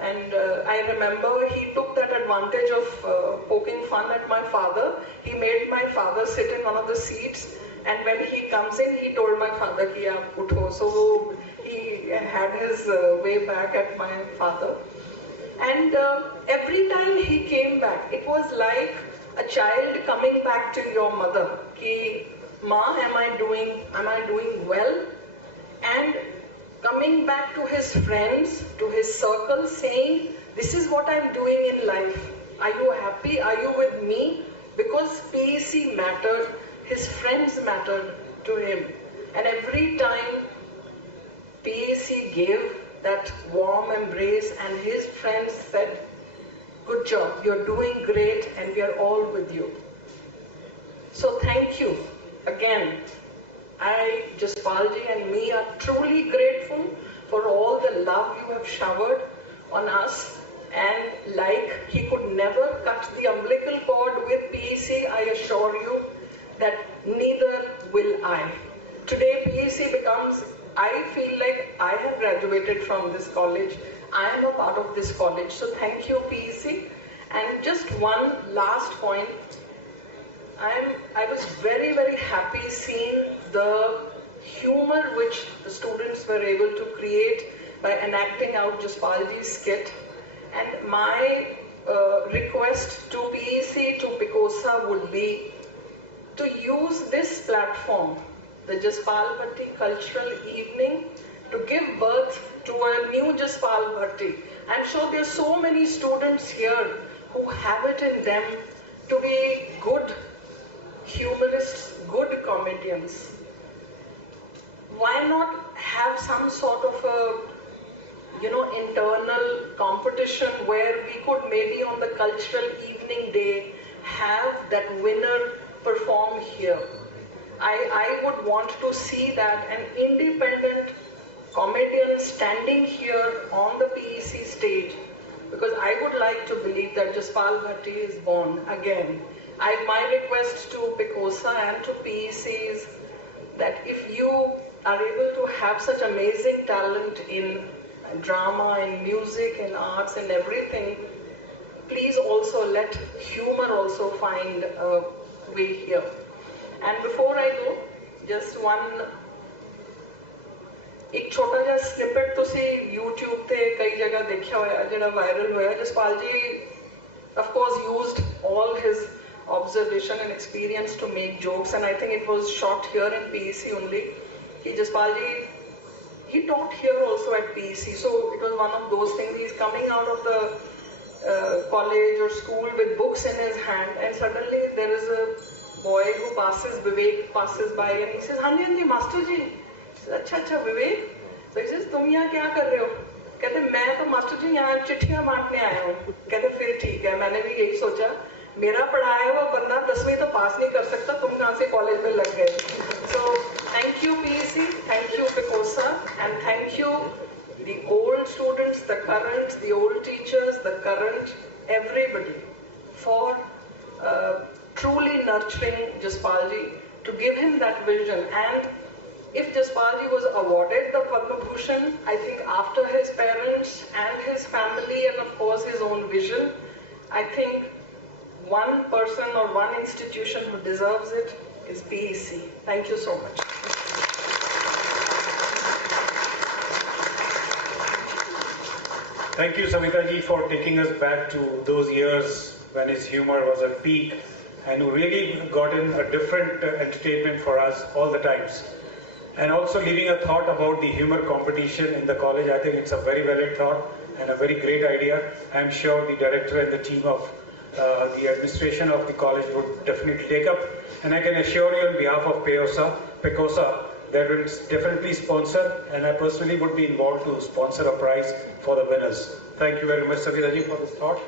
And I remember he took that advantage of poking fun at my father. He made my father sit in one of the seats, and when he comes in, he told my father कि आप उठो. So he had his way back at my father. And every time he came back, it was like a child coming back to your mother. कि Ma, am I doing well? And coming back to his friends, to his circle, saying, this is what I'm doing in life. Are you happy? Are you with me? Because PEC mattered, his friends mattered to him. And every time PEC gave that warm embrace and his friends said, good job, you're doing great and we are all with you. So thank you again. I, Jaspal ji and me are truly grateful for all the love you have showered on us, and like he could never cut the umbilical cord with PEC, I assure you that neither will I. Today PEC becomes, I feel like I have graduated from this college. I am a part of this college. So thank you PEC. And just one last point. I was very, very happy seeing the humor which the students were able to create by enacting out Jaspalji's skit. And my request to PEC, to PECOSA would be to use this platform, the Jaspal Bhatti Cultural Evening, to give birth to a new Jaspal Bhatti. I'm sure there are so many students here who have it in them to be good humorists, good comedians. Why not have some sort of a, internal competition where we could maybe on the cultural evening day have that winner perform here? I would want to see that an independent comedian standing here on the PEC stage, because I would like to believe that Jaspal Bhatti is born again. My request to PECOSA and to PEC is that if you are able to have such amazing talent in drama, in music, in arts and everything, please also let humor also find a way here. And before I go, just one, एक छोटा जा snippet तुसी YouTube ते कई जगह देखा होया जेड़ा viral होया. Jaspal ji, of course, used all his observation and experience to make jokes, and I think it was shot here in PEC only. Jaspal ji, he taught here also at PEC, so it was one of those things. He's coming out of the college or school with books in his hand, and suddenly there is a boy who passes, Vivek passes by, and he says, "Hanji, Hanji, Master ji." अच्छा अच्छा विवेक, so he says, तुम यहाँ क्या कर रहे हो? कहते मैं तो मास्टर जी यहाँ चिट्ठियाँ बांटने आया हूँ. कहते फिर ठीक है, मैंने भी यही सोचा, मेरा पढ़ाया हुआ बंदा 10वीं तो पास नहीं कर सकता, तुम कहाँ से कॉलेज में लग गए? So thank you PEC, thank you PECOSA, and thank you the old students, the current, the old teachers, the current, everybody for truly nurturing Jaspal ji. to give him that vision. And if Jaspalji was awarded the Padma Bhushan, I think after his parents and his family and of course his own vision, I think one person or one institution who deserves it is PEC. Thank you so much. Thank you, Savita ji, for taking us back to those years when his humor was at peak and who really got in a different entertainment for us all the times. And also leaving a thought about the humor competition in the college. I think it's a very valid thought and a very great idea. I'm sure the director and the team of the administration of the college would definitely take up. And I can assure you on behalf of PECOSA, that will definitely sponsor, and I personally would be involved to sponsor a prize for the winners. Thank you very much, Savita ji, for this thought.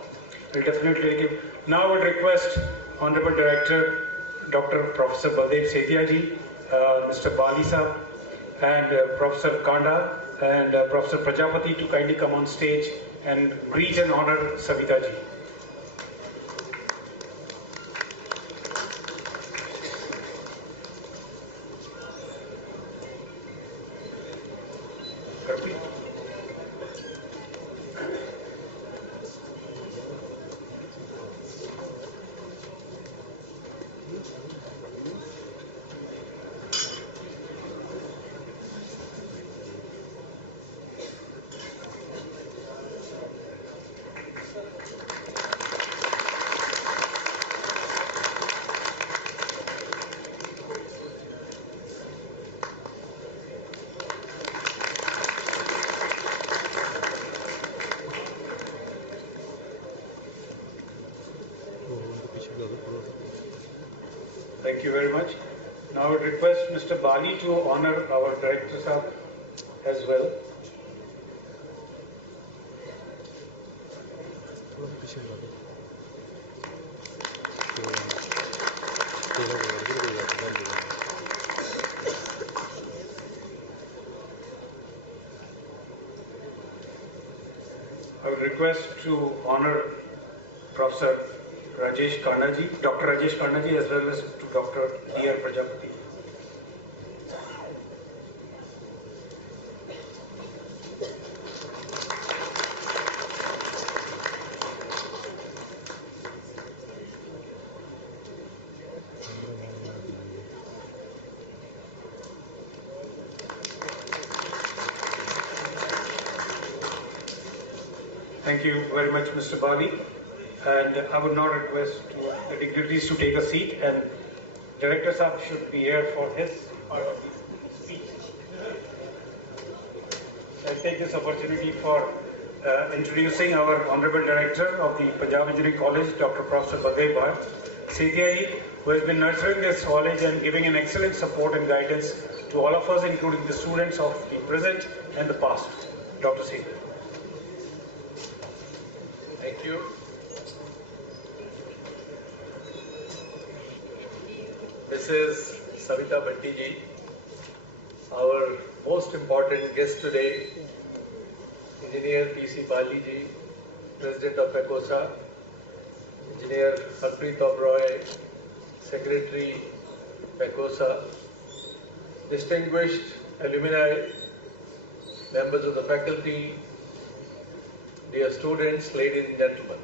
We'll definitely give. Now I would request Honorable Director, Dr. Professor Baldev Setia ji, Mr. Bali sahab, and Professor Kanda and Professor Prajapati to kindly come on stage and greet and honor Savita ji. Thank you very much. Now I would request Mr. Bali to honor our director sahab as well. I would request to honor Professor Rajesh Karnaji, Dr. Rajesh Karnaji, as well as to Dr. D.R. Prajapati. Thank you very much, Mr. Bali. And I would now request the dignitaries to take a seat, and Director Sahab should be here for his part of the speech. I take this opportunity for introducing our Honorable Director of the Punjab Engineering College, Dr. Professor Baldev Setia, who has been nurturing this college and giving an excellent support and guidance to all of us, including the students of the present and the past. Dr. Setia. Thank you. Mrs. Savita Bhatti ji, our most important guest today, Engineer P.C. Bali ji, President of PECOSA, Engineer Harpreet Roy, Secretary PECOSA, distinguished alumni, members of the faculty, dear students, ladies and gentlemen.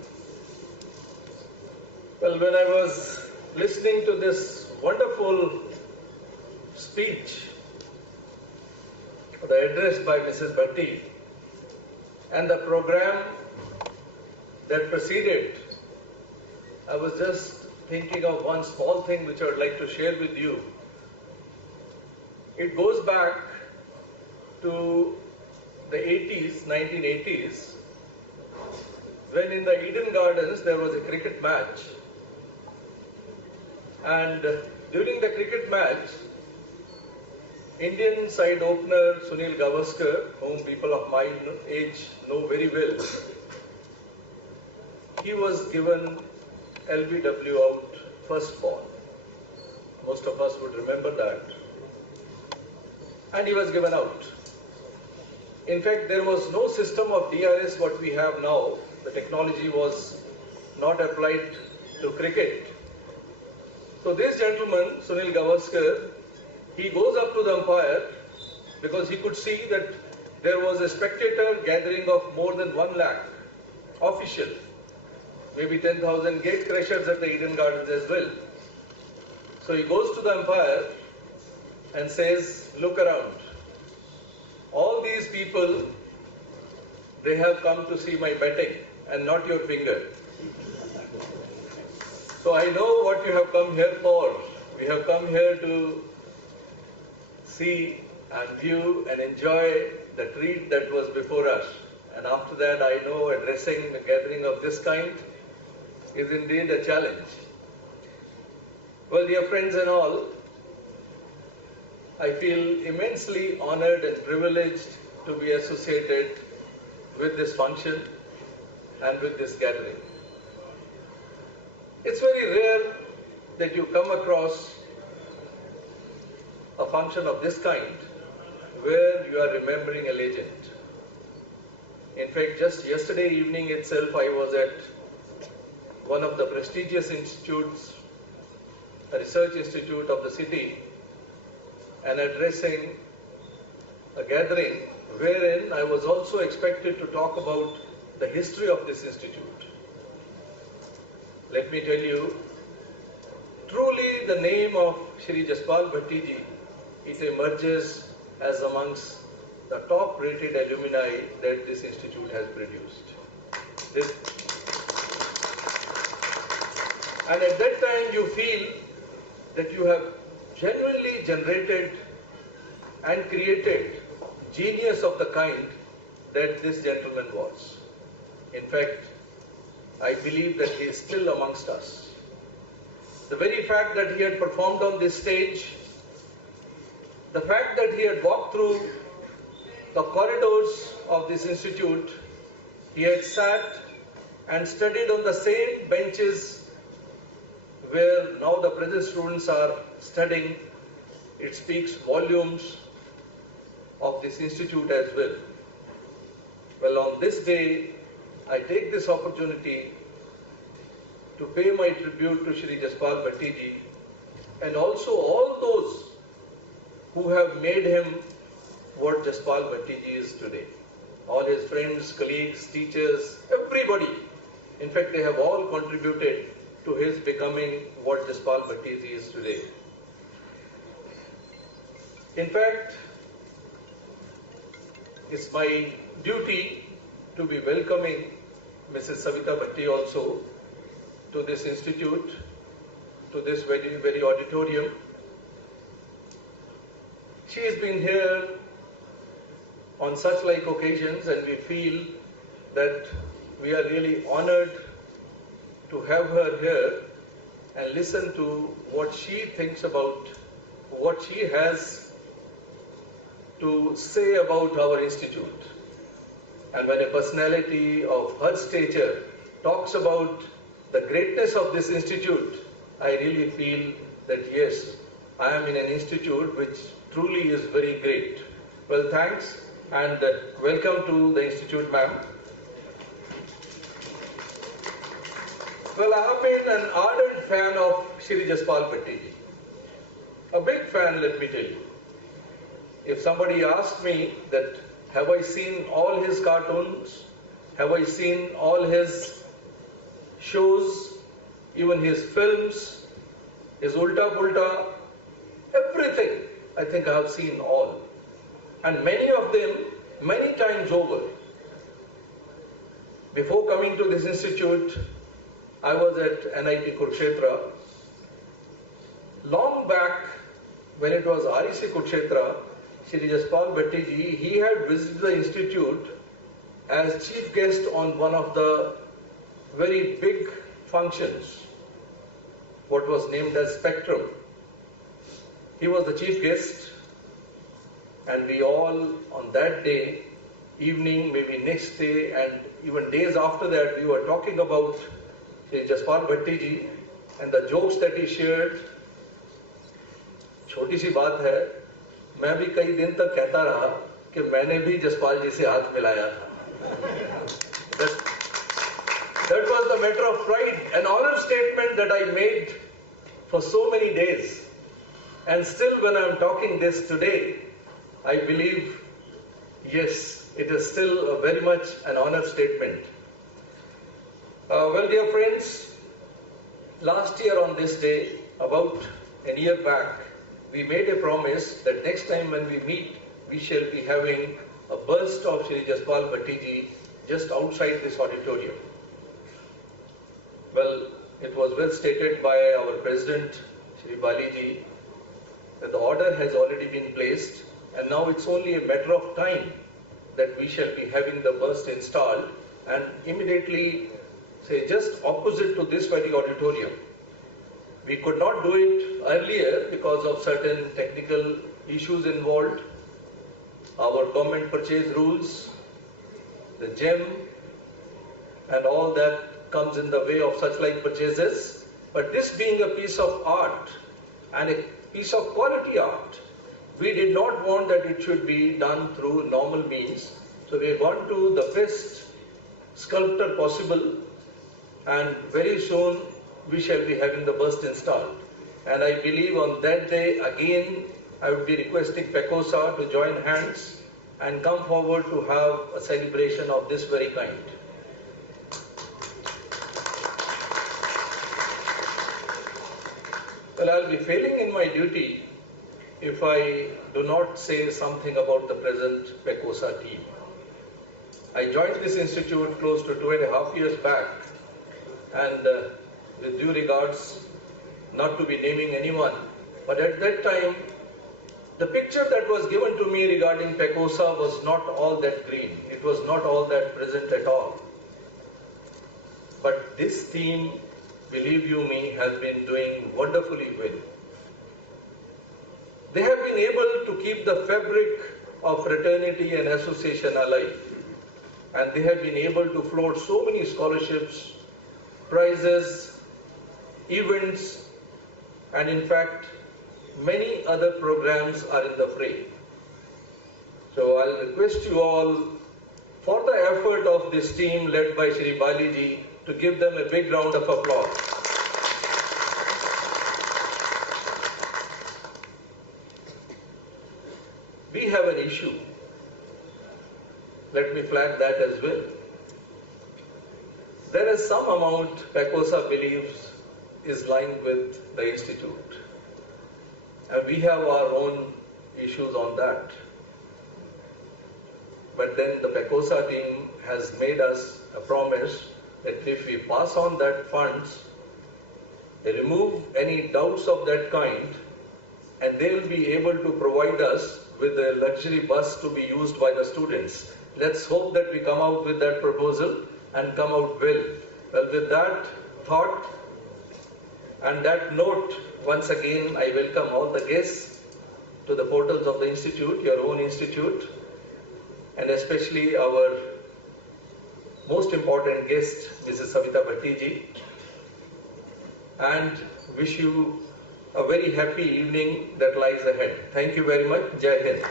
Well, when I was listening to this wonderful speech, the address by Mrs. Bhatti, and the program that preceded, I was just thinking of one small thing which I would like to share with you. It goes back to the 80s, 1980s, when in the Eden Gardens there was a cricket match. And during the cricket match, Indian side opener Sunil Gavaskar, whom people of my age know very well, he was given LBW out first ball. Most of us would remember that. And he was given out. In fact, there was no system of DRS what we have now. The technology was not applied to cricket. So this gentleman, Sunil Gavaskar, he goes up to the umpire because he could see that there was a spectator gathering of more than 1 lakh official, maybe 10,000 gate crashers at the Eden Gardens as well. So he goes to the umpire and says, look around. All these people, they have come to see my batting and not your finger. So I know what you have come here for. We have come here to see and view and enjoy the treat that was before us. And after that, I know addressing a gathering of this kind is indeed a challenge. Well, dear friends and all, I feel immensely honored and privileged to be associated with this function and with this gathering. It's very rare that you come across a function of this kind where you are remembering a legend. In fact, just yesterday evening itself, I was at one of the prestigious institutes, a research institute of the city, and addressing a gathering wherein I was also expected to talk about the history of this institute. Let me tell you, truly the name of Shri Jaspal Bhatti ji, it emerges as amongst the top-rated alumni that this institute has produced. And at that time you feel that you have genuinely generated and created genius of the kind that this gentleman was. In fact, I believe that he is still amongst us. The very fact that he had performed on this stage, the fact that he had walked through the corridors of this institute, he had sat and studied on the same benches where now the present students are studying, it speaks volumes of this institute as well. Well, on this day, I take this opportunity to pay my tribute to Shri Jaspal Bhatti ji and also all those who have made him what Jaspal Bhatti ji is today. All his friends, colleagues, teachers, everybody. In fact, they have all contributed to his becoming what Jaspal Bhatti ji is today. In fact, it's my duty to be welcoming Mrs. Savita Bhatti also to this institute, to this very auditorium. She has been here on such like occasions, and we feel that we are really honored to have her here and listen to what she thinks about, what she has to say about our institute. And when a personality of her stature talks about the greatness of this institute, I really feel that yes, I am in an institute which truly is very great. Well, thanks and welcome to the institute, ma'am. Well, I have been an ardent fan of Shri Jaspal Bhatti ji. A big fan, let me tell you. If somebody asked me that, have I seen all his cartoons? Have I seen all his shows, even his films, his Ulta Pulta, everything, I think I have seen all. And many of them, many times over. Before coming to this institute, I was at NIT Kurukshetra. Long back, when it was REC Kurukshetra, Shri Jaspal Bhatti ji, he had visited the institute as chief guest on one of the very big functions, what was named as Spectrum. He was the chief guest, and we all on that day, evening, maybe next day, and even days after that, we were talking about Shri Jaspal Bhatti ji and the jokes that he shared. छोटी सी बात है, मैं भी कई दिन तक कहता रहा कि मैंने भी जसपाल जी से हाथ मिलाया था. That was the matter of pride, an honor statement that I made for so many days. And still when I'm talking this today, I believe, yes, it is still very much an honor statement. Well, dear friends, last year on this day, about a year back, we made a promise that next time when we meet, we shall be having a burst of Shri Jaspal Bhatti ji just outside this auditorium. Well, it was well stated by our President, Shri Bali ji, that the order has already been placed and now it's only a matter of time that we shall be having the burst installed, and immediately, say, just opposite to this very auditorium. We could not do it earlier because of certain technical issues involved, our government purchase rules, the gem, and all that comes in the way of such like purchases. But this being a piece of art and a piece of quality art, we did not want that it should be done through normal means. So we have gone to the best sculptor possible, and very soon we shall be having the burst installed. And I believe on that day again I would be requesting PECOSA to join hands and come forward to have a celebration of this very kind. Well, I'll be failing in my duty if I do not say something about the present PECOSA team. I joined this institute close to 2.5 years back, and with due regards, not to be naming anyone, but at that time, the picture that was given to me regarding PECOSA was not all that green. It was not all that present at all. But this team, believe you me, has been doing wonderfully well. They have been able to keep the fabric of fraternity and association alive. And they have been able to float so many scholarships, prizes, events, and in fact, many other programs are in the fray. So I'll request you all, for the effort of this team led by Shri Bali ji, to give them a big round of applause. We have an issue. Let me flag that as well. There is some amount PECOSA believes is lying with the institute. And we have our own issues on that. But then the PECOSA team has made us a promise that if we pass on that funds, they remove any doubts of that kind, and they will be able to provide us with a luxury bus to be used by the students. Let's hope that we come out with that proposal and come out well. Well, with that thought and that note, once again, I welcome all the guests to the portals of the institute, your own institute, and especially our most important guest, Mrs. Savita Bhatti ji, and wish you a very happy evening that lies ahead. Thank you very much. Jai Hind.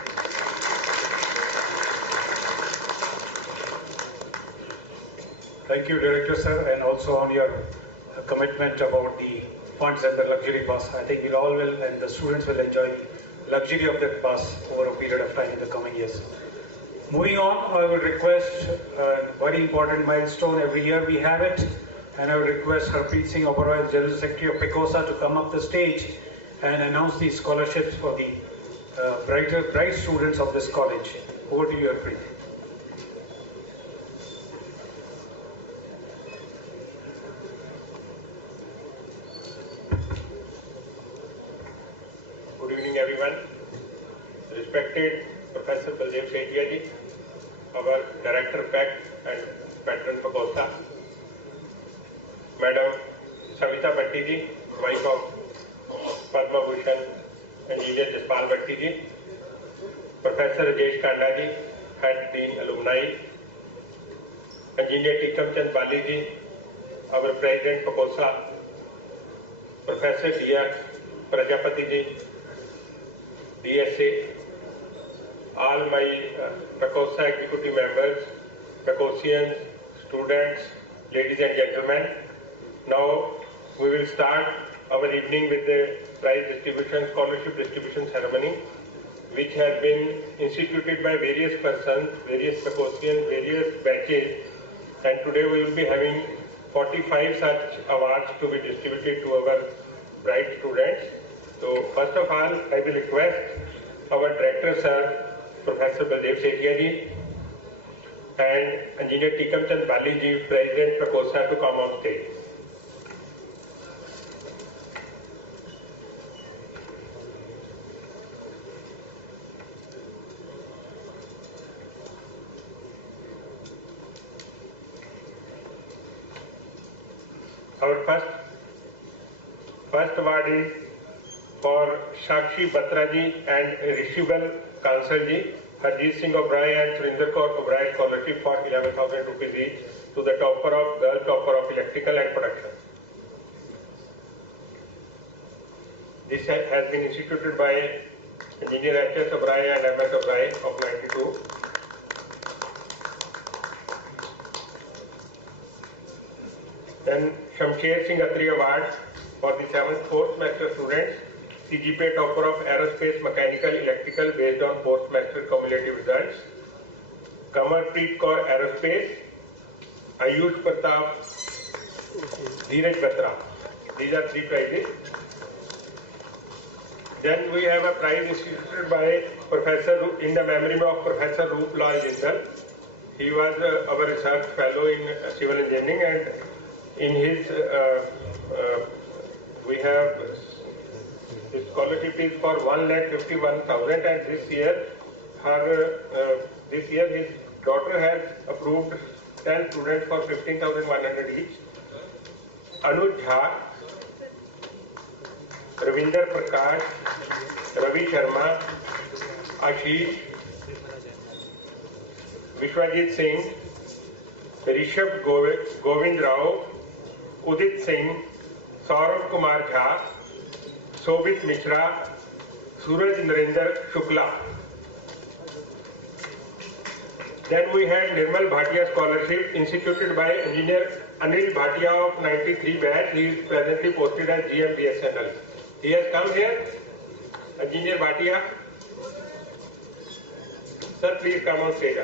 Thank you, Director Sir, and also on your commitment about the funds and the luxury bus. I think we all will, and the students will enjoy the luxury of that bus over a period of time in the coming years. Moving on, I will request a very important milestone. Every year we have it, and I will request Harpreet Singh Oberoi, General Secretary of PECOSA, to come up the stage and announce the scholarships for the bright students of this college. Over to you, Harpreet. Good evening, everyone. Respected Professor Baldev Setia ji, our Director PEC and Patron PECOSA, Madam Savita Bhatti ji, wife of Padma, Bhushan, Engineer Jaspal Bhatti ji, Professor Rajesh Kanda ji, Head Dean Alumni, Engineer Tikam Chand Bali ji, our President PECOSA, Professor D.R. Prajapati ji, DSA, all my PECOSA executive members, PECOSians, students, ladies and gentlemen. Now we will start our evening with the prize distribution, scholarship distribution ceremony, which has been instituted by various persons, various PECOSians, various batches, and today we will be having 45 such awards to be distributed to our bright students. So first of all, I will request our Director Sir, Professor Baldev Setia ji, and Engineer Jaspal Bhatti ji, President PECOSA, to come on stage. Our first award is for Shakshi Batra ji and Rishibal Kansal ji, Harjeet Singh Oberoi and Surinder Kaur Oberoi scholarship for 11,000 rupees each to the topper of electrical and production. This has been instituted by Engineer H.S. Oberoi and M.S. Oberoi of 92. Then Shamsher Singh Atri Award for the 7th 4th semester students, CGPA topper of aerospace, mechanical, electrical based on 4th semester cumulative results. Kamarpreet Kaur Aerospace, Ayush Pratap, Dheeraj Batra. These are 3 prizes. Then we have a prize instituted by in the memory of Professor Roop Lal Jindal. He was our research fellow in civil engineering, and in his we have his scholarship is for 1,51,000, and this year his daughter has approved 10 students for 15,100 each. Anuj Jha, Ravinder Prakash, Ravi Sharma, Ashish, Vishwajit Singh, Rishabh Govind Rao, Udit Singh, Saurabh Kumar Jha, Sobit Mishra, Suraj Narendra Shukla. Then we had Nirmal Bhatia Scholarship instituted by Engineer Anil Bhatia of 93 batch. He is presently posted as GM BSNL. He has come here. Engineer Bhatia. Sir, please come on stage.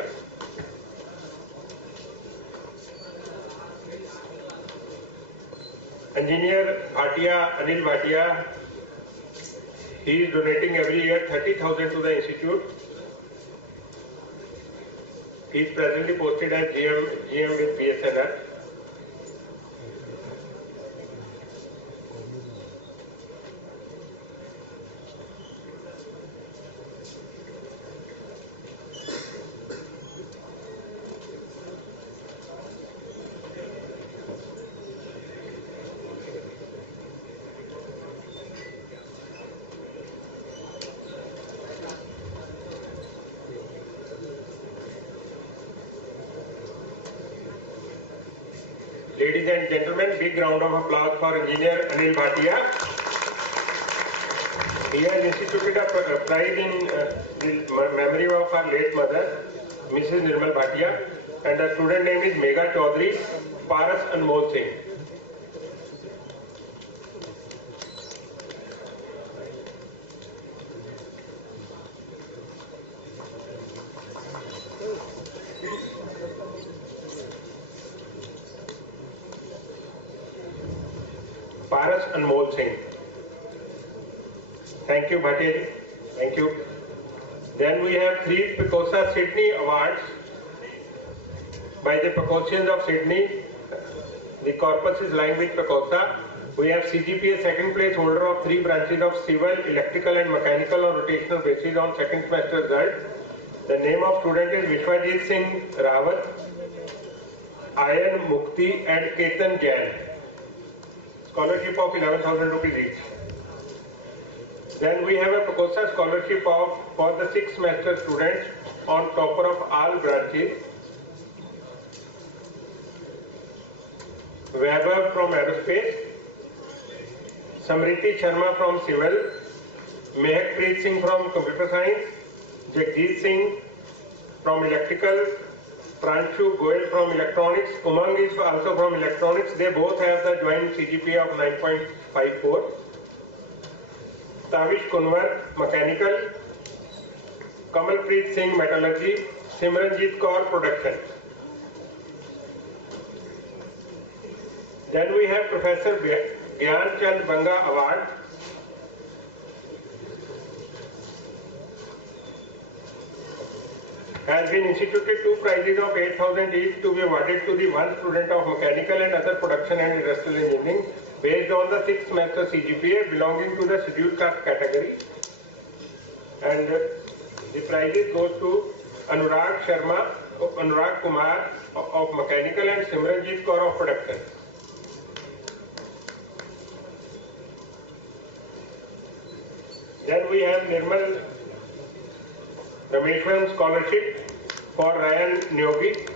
Engineer Bhatia, Anil Bhatia, he is donating every year 30,000 to the institute. He is presently posted as GM with BSNL. Ladies and gentlemen, big round of applause for Engineer Anil Bhatia. He has instituted a prize in the memory of our late mother, Mrs. Nirmal Bhatia, and the student name is Megha Chaudhary, Paras Anmol Singh. Paras Anmol Singh. Thank you, Bhatti. Thank you. Then we have 3 PECOSA Sydney Awards by the PECOSians of Sydney. The corpus is lying with PECOSA. We have CGPA second place holder of 3 branches of civil, electrical and mechanical on rotational basis on second semester result. The name of student is Vishwajit Singh Rawat, Ayan Mukti and Ketan Jain. Scholarship of 11,000 rupees each. Then we have a PECOSA scholarship for the 6th semester students on topper of all branches. Weber from aerospace, Samriti Sharma from civil, Mehakpreet Singh from computer science, Jagjeet Singh from electrical, Pranshu Goel from electronics. Umang is also from electronics. They both have the joint CGPA of 9.54. Tavish Kunwar, mechanical. Kamalpreet Singh, metallurgy. Simranjit Kaur, production. Then we have Professor Gyan Chand Banga Award. Has been instituted 2 prizes of 8,000 each to be awarded to the one student of mechanical and other production and industrial engineering based on the 6th semester CGPA belonging to the scheduled caste category. And the prizes goes to Anurag Kumar of mechanical and Simranjit Kaur of production. Then we have Nirmal Rameshwaran Scholarship for Ryan Nyogi.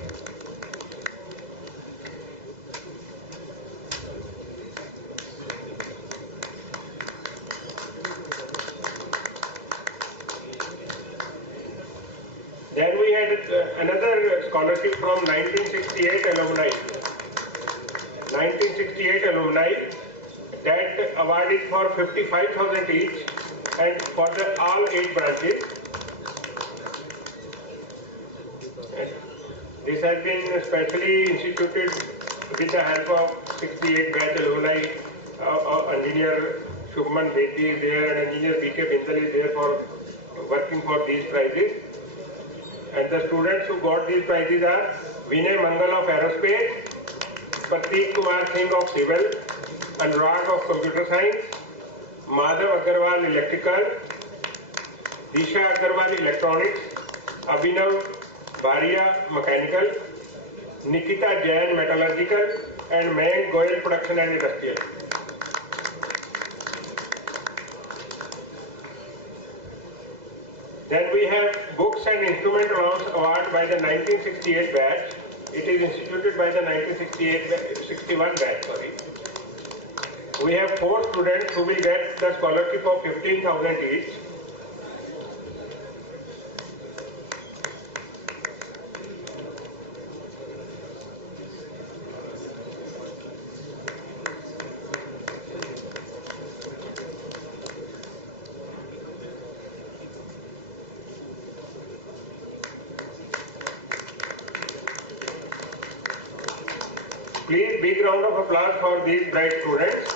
Then we had another scholarship from 1968 alumni. 1968 alumni, that award is for 55,000 each and for the all 8 branches. And this has been specially instituted with the help of 68 batch alumni. Engineer Shubman Bedi is there and Engineer B.K. Bindal is there for working for these prizes. And the students who got these prizes are Vinay Mangal of Aerospace, Prateek Kumar Singh of Civil, Anurag of Computer Science, Madhav Agarwal Electrical, Disha Agarwal Electronics, Abhinav Bharia Mechanical, Nikita Jain Metallurgical, and Mayank Goyal Production and Industrial. Then we have Books and Instrument Allowance Award by the 1968 batch. It is instituted by the 61 batch, sorry. We have 4 students who will get the scholarship of 15,000 each. Please, big round of applause for these bright students.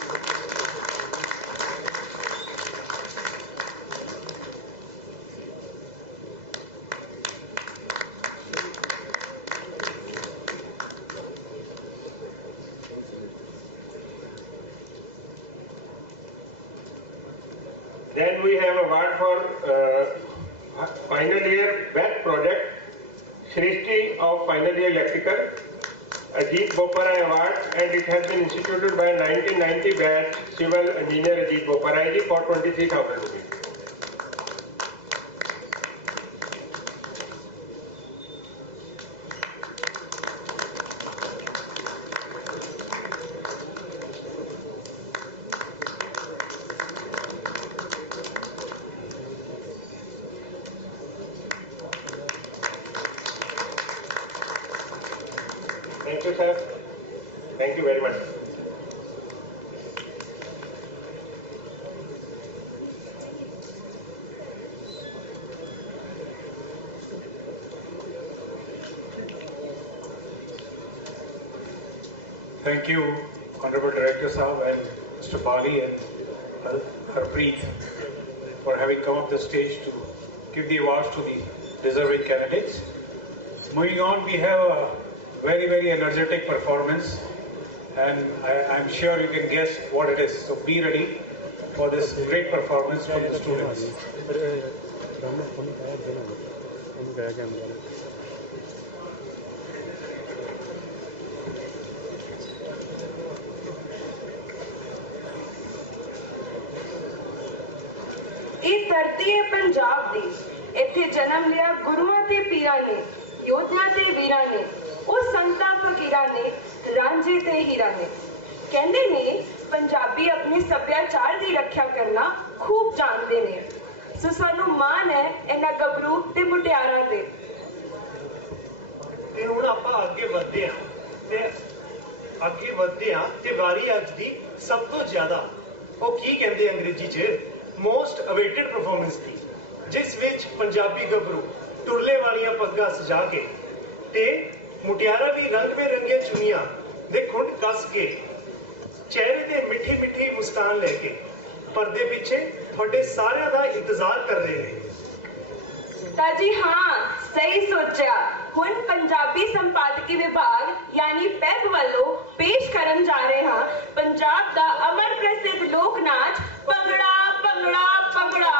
Then we have award for final year best project, Shrishti of final year electrical, Ajit Boparai Award, and it has been instituted by 1990 batch Civil Engineer Ajit Boparai for 23,000 rupees. Thank you, sir. Thank you very much. Thank you, Honorable Director Sahab and Mr. Bali and Harpreet for having come up the stage to give the awards to the deserving candidates. Moving on, we have a very energetic performance, and I'm sure you can guess what it is. So be ready for this great performance from the students. ਇਹ ਧਰਤੀ ਹੈ ਪੰਜਾਬ ਦੀ, ਇੱਥੇ ਜਨਮ ਲਿਆ ਗੁਰੂਆਂ ਤੇ ਪੀਰਾਂ ਨੇ, ਯੋਧਿਆਂ ਤੇ ਵੀਰਾਂ ਨੇ, ਉਹ ਸੰਤਾਂ ਫਕੀਰਾਂ ਨੇ, ਰਾਂਝੇ ਤੇ ਹੀਰਾਂ ਨੇ। ਕਹਿੰਦੇ ਨੇ ਪੰਜਾਬੀ ਆਪਣੇ ਸੱਭਿਆਚਾਰ ਦੀ ਰੱਖਿਆ ਕਰਨਾ ਖੂਬ ਜਾਣਦੇ ਨੇ। ਸੋ ਸਾਨੂੰ ਮਾਣ ਹੈ ਇਹਨਾਂ ਗੱਭਰੂ ਤੇ ਮੁਟਿਆਰਾਂ ਤੇ। ਤੇ ਹੁਣ ਆਪਾਂ ਅੱਗੇ ਵਧਦੇ ਹਾਂ ਤੇ ਵਾਰੀ ਅੱਜ ਦੀ ਸਭ ਤੋਂ ਜ਼ਿਆਦਾ ਉਹ ਕੀ ਕਹਿੰਦੇ ਅੰਗਰੇਜ਼ੀ 'ਚ ਮੋਸਟ ਅਵੇਟਡ ਪਰਫਾਰਮੈਂਸ ਦੀ, ਜਿਸ ਵਿੱਚ ਪੰਜਾਬੀ ਗੱਭਰੂ ਟੁਰਲੇ ਵਾਲੀਆਂ ਪੱਗਾਂ ਸਜਾ ਕੇ ਤੇ ਮੁਟਿਆਰਾਂ ਵੀ ਰੰਗ ਬਿਰੰਗੀਆਂ ਚੁੰਨੀਆਂ ਦੇ ਖੁੰਡ ਕੱਸ ਕੇ ਚਿਹਰੇ ਤੇ ਮਿੱਠੀ ਮਿੱਠੀ ਮੁਸਕਾਨ ਲੈ ਕੇ ਪਰਦੇ ਪਿੱਛੇ ਤੁਹਾਡੇ ਸਾਰਿਆਂ ਦਾ ਇੰਤਜ਼ਾਰ ਕਰ ਰਹੇ ਨੇ। ਤਾਂ ਜੀ ਹਾਂ, ਸਹੀ ਸੋਚਿਆ। ਹੁਣ ਪੰਜਾਬੀ ਸੰਪਾਦਕੀ ਵਿਭਾਗ ਯਾਨੀ ਪੈਕ ਵੱਲੋਂ ਪੇਸ਼ ਕਰਨ ਜਾ ਰਹੇ ਹਾਂ ਪੰਜਾਬ ਦਾ ਅਮਰ ਪ੍ਰਸਿੱਧ ਲੋਕ ਨਾਚ ਭੰਗੜਾ ਭੰਗੜਾ ਭੰਗੜਾ।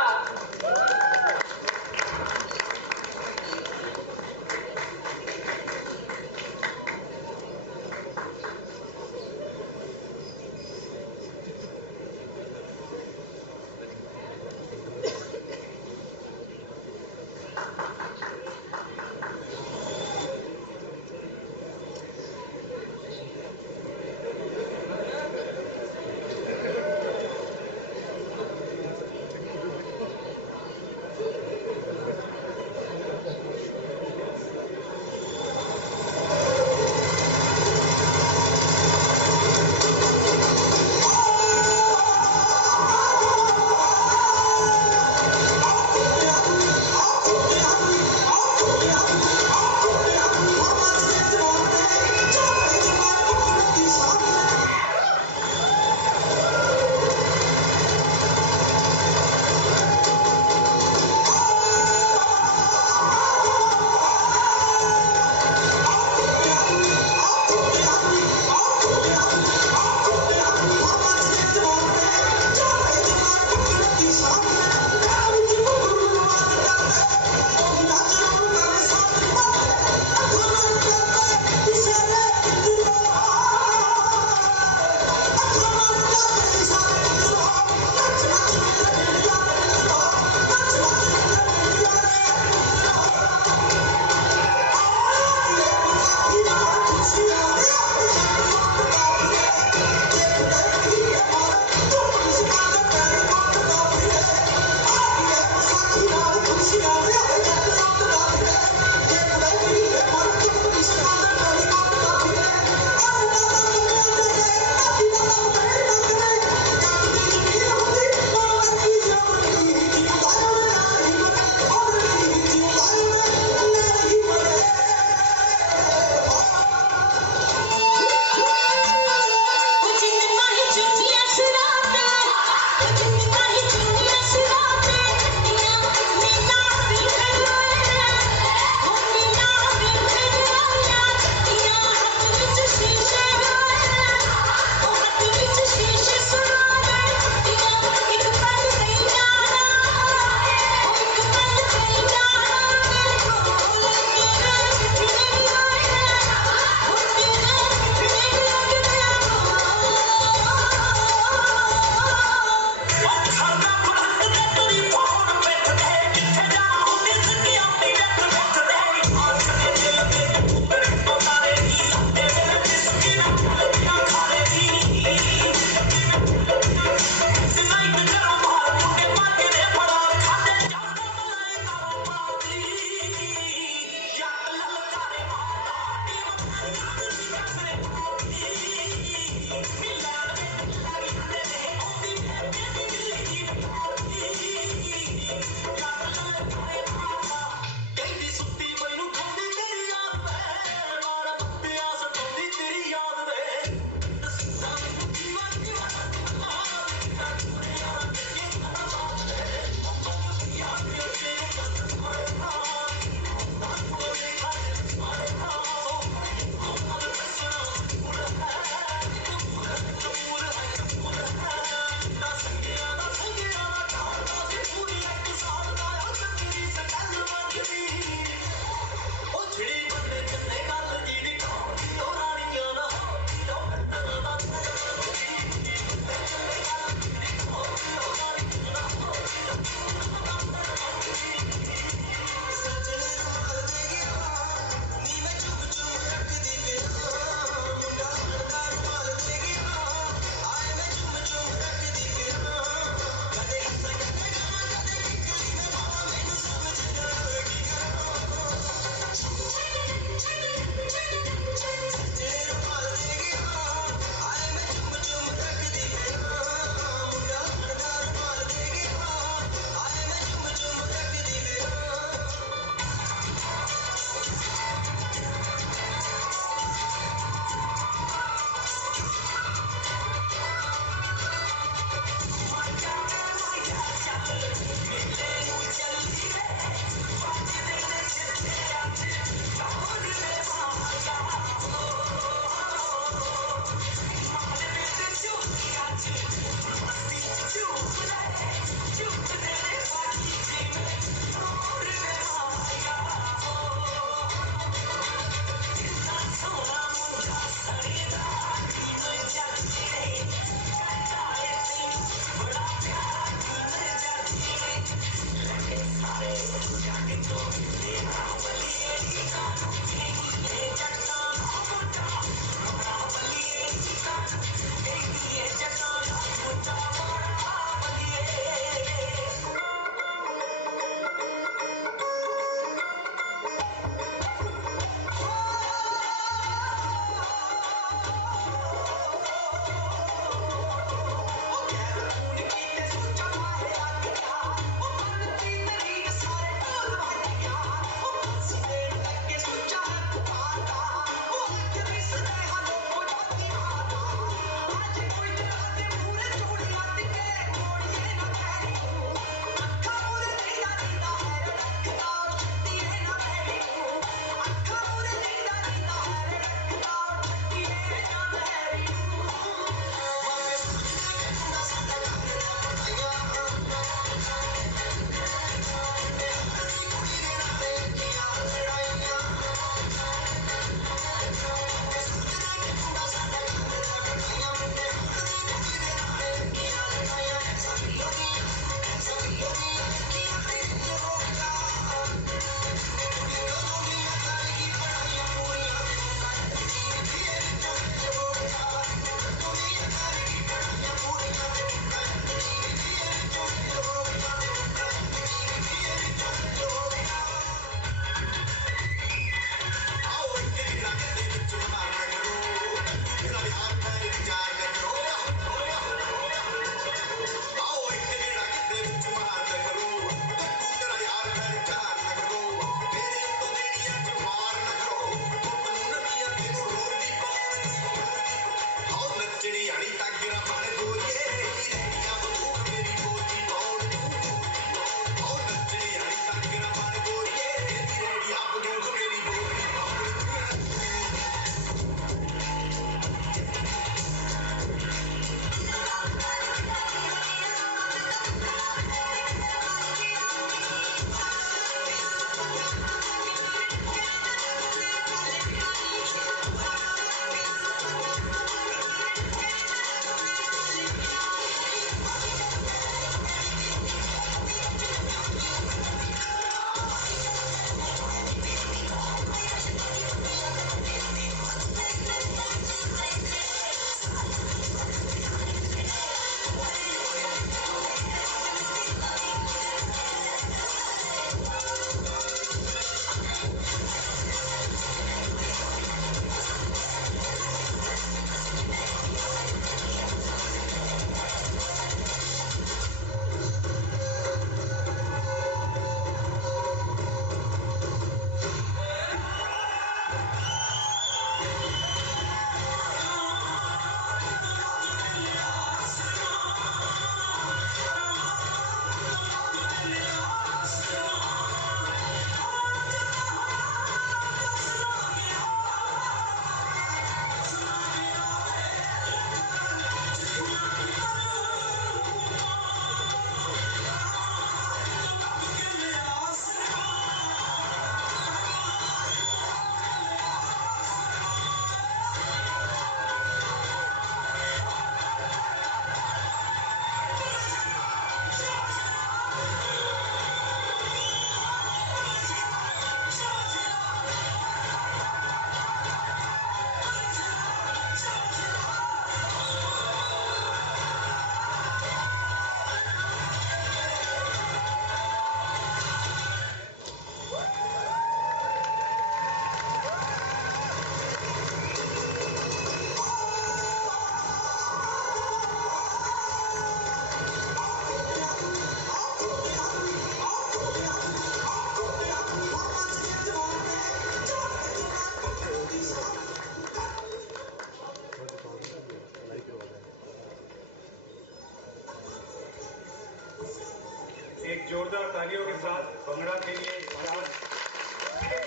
जोरदार तालियों के साथ भंगड़ा के लिए शान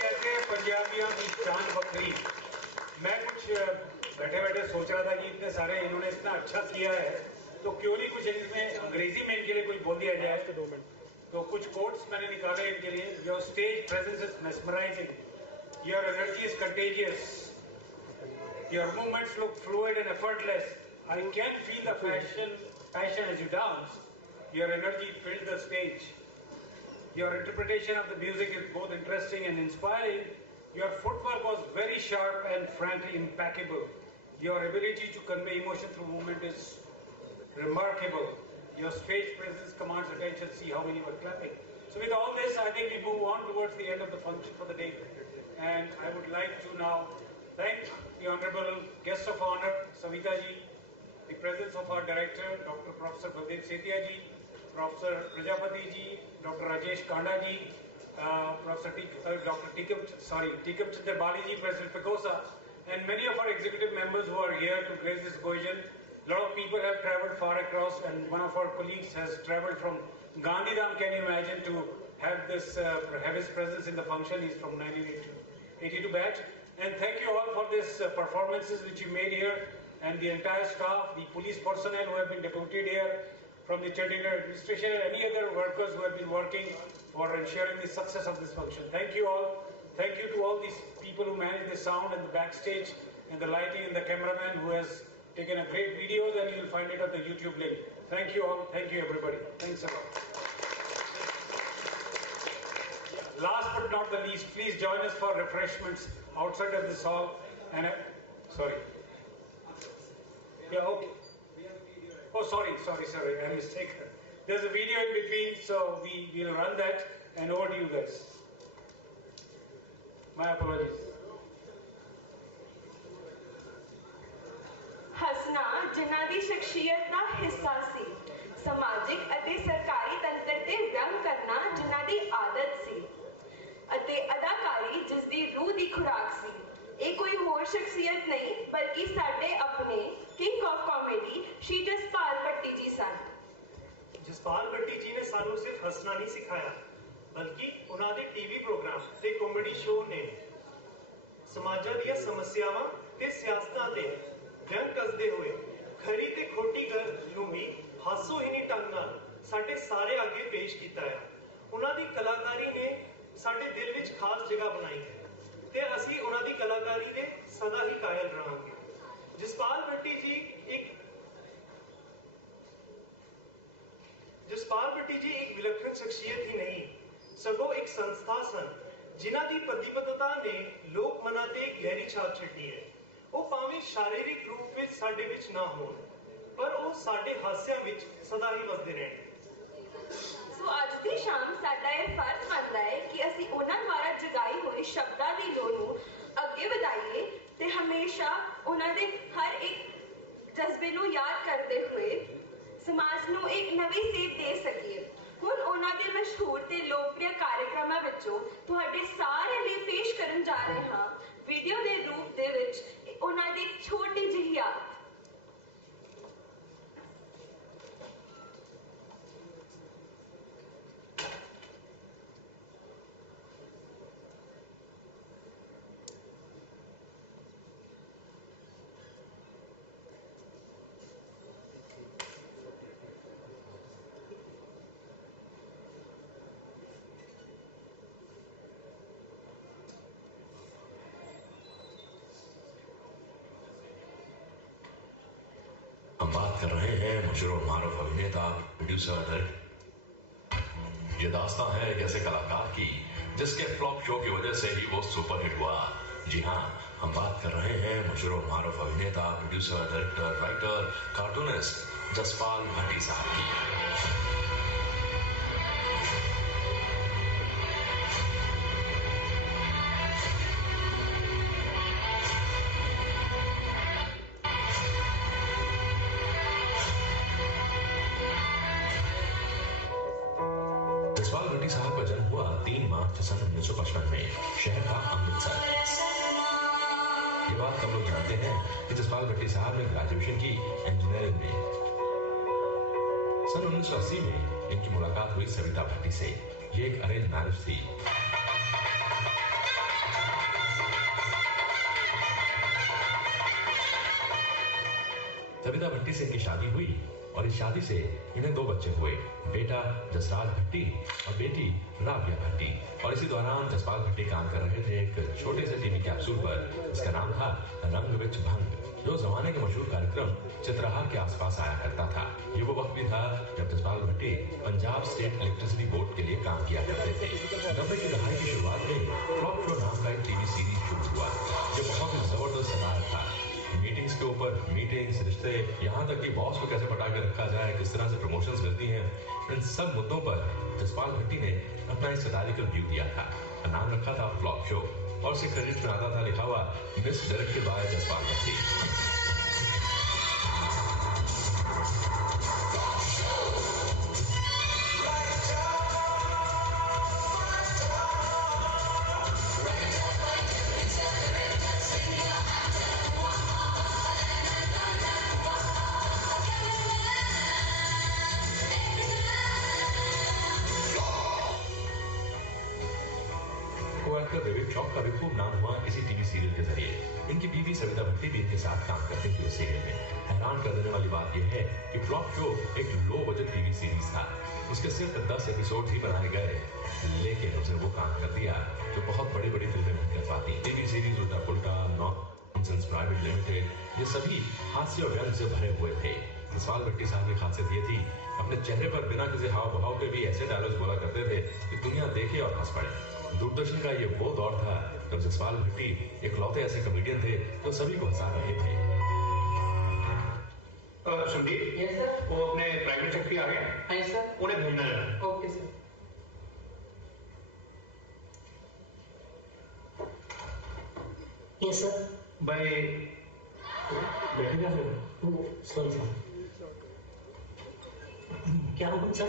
करके पंजाबियों की शान बकरी। मैं कुछ बैठे बैठे सोच रहा था कि इतने सारे इन्होंने इतना अच्छा किया है तो क्यों नहीं कुछ इनमें अंग्रेजी में इनके लिए कुछ बोल दिया जाए। तो कुछ कोट्स मैंने निकाले इनके लिए। Your stage presence is mesmerizing, your energy is contagious, your movements look fluid and effortless, I can feel the passion as you dance, your energy filled the stage, your interpretation of the music is both interesting and inspiring, your footwork was very sharp and frankly impeccable, your ability to convey emotion through movement is remarkable. Your stage presence commands attention. See how many were clapping. So with all this, I think we move on towards the end of the function for the day. And I would like to now thank the Honorable Guest of Honor, Savita ji, the presence of our Director, Dr. Professor Baldev Setia ji, Professor Prajapati ji, Dr. Rajesh Kanda ji, Dr. Tikam Chandra Bali ji, President PECOSA, and many of our executive members who are here to grace this occasion. A lot of people have travelled far across, and one of our colleagues has travelled from Gandhidham, can you imagine, to have his presence in the function. He's from 1982 batch. And thank you all for these performances which you made here, and the entire staff, the police personnel who have been deputed here, from the Chandigarh administration and any other workers who have been working for ensuring the success of this function. Thank you all. Thank you to all these people who manage the sound and the backstage and the lighting and the cameraman who has taken a great video, and you will find it on the YouTube link. Thank you all. Thank you everybody. Thanks a lot. Last but not the least, please join us for refreshments outside of this hall. And sorry. Yeah, okay. Oh, sorry, I mistaken. There's a video in between, so we will run that, and over to you guys. My apologies. ਹੱਸਣਾ ਜਿਨ੍ਹਾਂ ਦੀ ਸ਼ਖਸੀਅਤ ਦਾ ਹਿੱਸਾ ਸੀ, ਸਮਾਜਿਕ ਅਤੇ ਸਰਕਾਰੀ ਤੰਤਰ ਤੇ ਵਿਅੰਗ ਕਰਨਾ ਜਿਨ੍ਹਾਂ ਦੀ ਆਦਤ ਸੀ, ਅਤੇ ਅਦਾਕਾਰੀ ਜਿਸ ਦੀ ਰੂਹ ਦੀ ਖੁਰਾਕ ਸੀ। ਇਹ ਕੋਈ ਹੋਰ ਸ਼ਖਸੀਅਤ ਨਹੀਂ ਬਲਕਿ ਸਾਡੇ ਆਪਣੇ ਕਿੰਗ ਆਫ ਕਾਮੇਡੀ ਸ਼੍ਰੀ ਜਸਪਾਲ ਭੱਟੀ ਜੀ ਸਨ। ਜਸਪਾਲ ਭੱਟੀ ਜੀ ਨੇ ਸਾਨੂੰ ਸਿਰਫ ਹੱਸਣਾ ਨਹੀਂ ਸਿਖਾਇਆ, ਬਲਕਿ ਉਹਨਾਂ ਦੇ ਟੀਵੀ ਪ੍ਰੋਗਰਾਮ ਤੇ ਕਾਮੇਡੀ ਸ਼ੋਅ ਨੇ ਸਮਾਜਾਂ ਦੀਆਂ ਸਮੱਸਿਆਵਾਂ ਤੇ ਸਿਆਸਤਾਂ ਤੇ ਵਿਅੰਗ ਕੱਸਦੇ ਹੋਏ ਖਰੀ ਤੇ ਖੋਟੀ ਗੱਲ ਨੂੰ ਵੀ ਹਾਸੋਹੀਣੀ ਢੰਗ ਨਾਲ ਸਾਡੇ ਸਾਰੇ ਅੱਗੇ ਪੇਸ਼ ਕੀਤਾ ਹੈ। ਉਹਨਾਂ ਦੀ ਕਲਾਕਾਰੀ ਨੇ ਸਾਡੇ ਦਿਲ ਵਿੱਚ ਖਾਸ ਜਗ੍ਹਾ ਬਣਾਈ ਹੈ ਤੇ ਅਸੀਂ ਉਹਨਾਂ ਦੀ ਕਲਾਕਾਰੀ ਦੇ ਸਦਾ ਹੀ ਕਾਇਲ ਰਹਾਂਗੇ। ਜਸਪਾਲ ਭੱਟੀ ਜੀ ਇੱਕ ਵਿਲੱਖਣ ਸ਼ਖਸੀਅਤ ਹੀ ਨਹੀਂ ਸਗੋਂ ਇੱਕ ਸੰਸਥਾ ਸਨ ਜਿਨ੍ਹਾਂ ਦੀ ਪ੍ਰਤੀਬੱਧਤਾ ਨੇ ਲੋਕ ਮਨਾਂ ਤੇ ਗਹਿਰੀ ਛਾਪ ਛੱਡੀ ਹੈ। ਉਹ ਭਾਵੇਂ ਸ਼ਾਰੀਰਿਕ ਰੂਪ ਵਿੱਚ ਸਾਡੇ ਵਿੱਚ ਨਾ ਹੋਣ ਪਰ ਉਹ ਸਾਡੇ ਹਾਸਿਆਂ ਵਿੱਚ ਸਦਾ ਹੀ ਵਸਦੇ ਰਹਿਣ। ਸੋ ਅੱਜ ਦੀ ਸ਼ਾਮ ਸਾਡਾ ਇਹ ਫਰਜ਼ ਬਣਦਾ ਹੈ ਕਿ ਅਸੀਂ ਉਹਨਾਂ ਦੁਆਰਾ ਜਗਾਈ ਹੋਈ ਸ਼ਬਦਾਂ ਦੀ ਲੋੜ ਨੂੰ ਅੱਗੇ ਵਧਾਈਏ ਤੇ ਹਮੇਸ਼ਾ ਉਹਨਾਂ ਦੇ ਹਰ ਇੱਕ ਜਜ਼ਬੇ ਨੂੰ ਯਾਦ ਕਰਦੇ ਹੋਏ ਸਮਾਜ ਨੂੰ ਇੱਕ ਨਵੀਂ ਸੇਧ ਦੇ ਸਕੀਏ। ਹੁਣ ਉਹਨਾਂ ਦੇ ਮਸ਼ਹੂਰ ਤੇ ਲੋਕਪ੍ਰਿय ਕਾਰਜਕ੍ਰਮਾਂ ਵਿੱਚੋਂ ਤੁਹਾਡੇ ਸਾਰਿਆਂ ਲਈ ਪੇਸ਼ ਕਰਨ ਜਾ ਰਹੇ ਹਾਂ ਵੀਡੀਓ ਦੇ ਰੂਪ ਦੇ ਵਿੱਚ ਉਹਨਾਂ ਦੀ ਇੱਕ ਛੋਟੀ ਜਿਹੀ ਯਾਦ। हम बात कर रहे हैं मशहूर मारूफ अभिनेता प्रोड्यूसर डायरेक्टर। ये दास्तां है एक ऐसे कलाकार की जिसके फ्लॉप शो की वजह से ही वो सुपरहिट हुआ। जी हाँ, हम बात कर रहे हैं मशहूर मारूफ अभिनेता producer director writer cartoonist Jaspal Bhatti साहब की। जसपाल भट्टी साहब का जन्म हुआ 3 मार्च सन 1955 में शहर का अमृतसर। ये बात हम लोग जानते हैं कि जसपाल भट्टी साहब ने ग्रेजुएशन की इंजीनियरिंग में। सन 1980 में इनकी मुलाकात हुई सविता भट्टी से। ये एक अरेंज मैरिज थी। सविता भट्टी से इनकी शादी हुई और इस शादी से इन्हें 2 बच्चे हुए, बेटा जसराज भट्टी और बेटी राबिया भट्टी। और इसी दौरान जसपाल भट्टी काम कर रहे थे एक छोटे से टीवी कैप्सूल पर, इसका नाम था रंग विच भंग, जो जमाने के मशहूर कार्यक्रम चित्रहार के आसपास आया करता था। ये वो वक्त भी था जब जसपाल भट्टी पंजाब स्टेट इलेक्ट्रिसिटी बोर्ड के लिए काम किया करते थे। 90 की दहाई की शुरुआत में प्रॉफ शो नाम का एक टीवी सीरीज शुरू हुआ, जो बहुत ही जबरदस्त सताया था। मीटिंग्स के ऊपर मीटिंग्स, रिश्ते, यहाँ तक कि बॉस को कैसे पटा के रखा जाए, किस तरह से प्रमोशंस मिलती हैं, इन सब मुद्दों पर जसपाल भट्टी ने अपना एक सटारिकल व्यू दिया था। नाम रखा था फ्लॉप शो और उसके क्रेडिट में आता था लिखा हुआ मिस डायरेक्टेड बाय जसपाल भट्टी। का भी खूब नाम हुआ इसी टीवी सीरियल के जरिए। इनकी बीवी सविता भट्टी भी इनके साथ काम करती थी उस सीरियल में। हैरान कर देने वाली बात यह है कि फ्लॉप शो एक लो बजट टीवी सीरीज था। उसके सिर्फ 10 एपिसोड ही बनाए गए, लेकिन उसने वो काम कर दिया जो बहुत बड़ी बड़ी फिल्में नहीं कर पाती। टीवी सीरीज उल्टा पुल्टा, नॉनसेंस प्राइवेट लिमिटेड, ये सभी हास्य और व्यंग से भरे हुए थे। जसपाल भट्टी साहब की खासियत ये थी, अपने चेहरे पर बिना किसी हाव भाव के भी ऐसे डायलॉग बोला करते थे कि दुनिया देखे और हंस पड़े। दूरदर्शन का ये वो दौर था जब जसपाल भट्टी इकलौते ऐसे कॉमेडियन थे जो सभी को हंसा रहे थे। संदीप, यस सर, वो अपने प्राइवेट सेक्रेटरी आ गए। हाँ सर, उन्हें भेजना है। Okay sir. Yes sir. भाई बैठेगा फिर? सॉरी क्या हुक्म सर?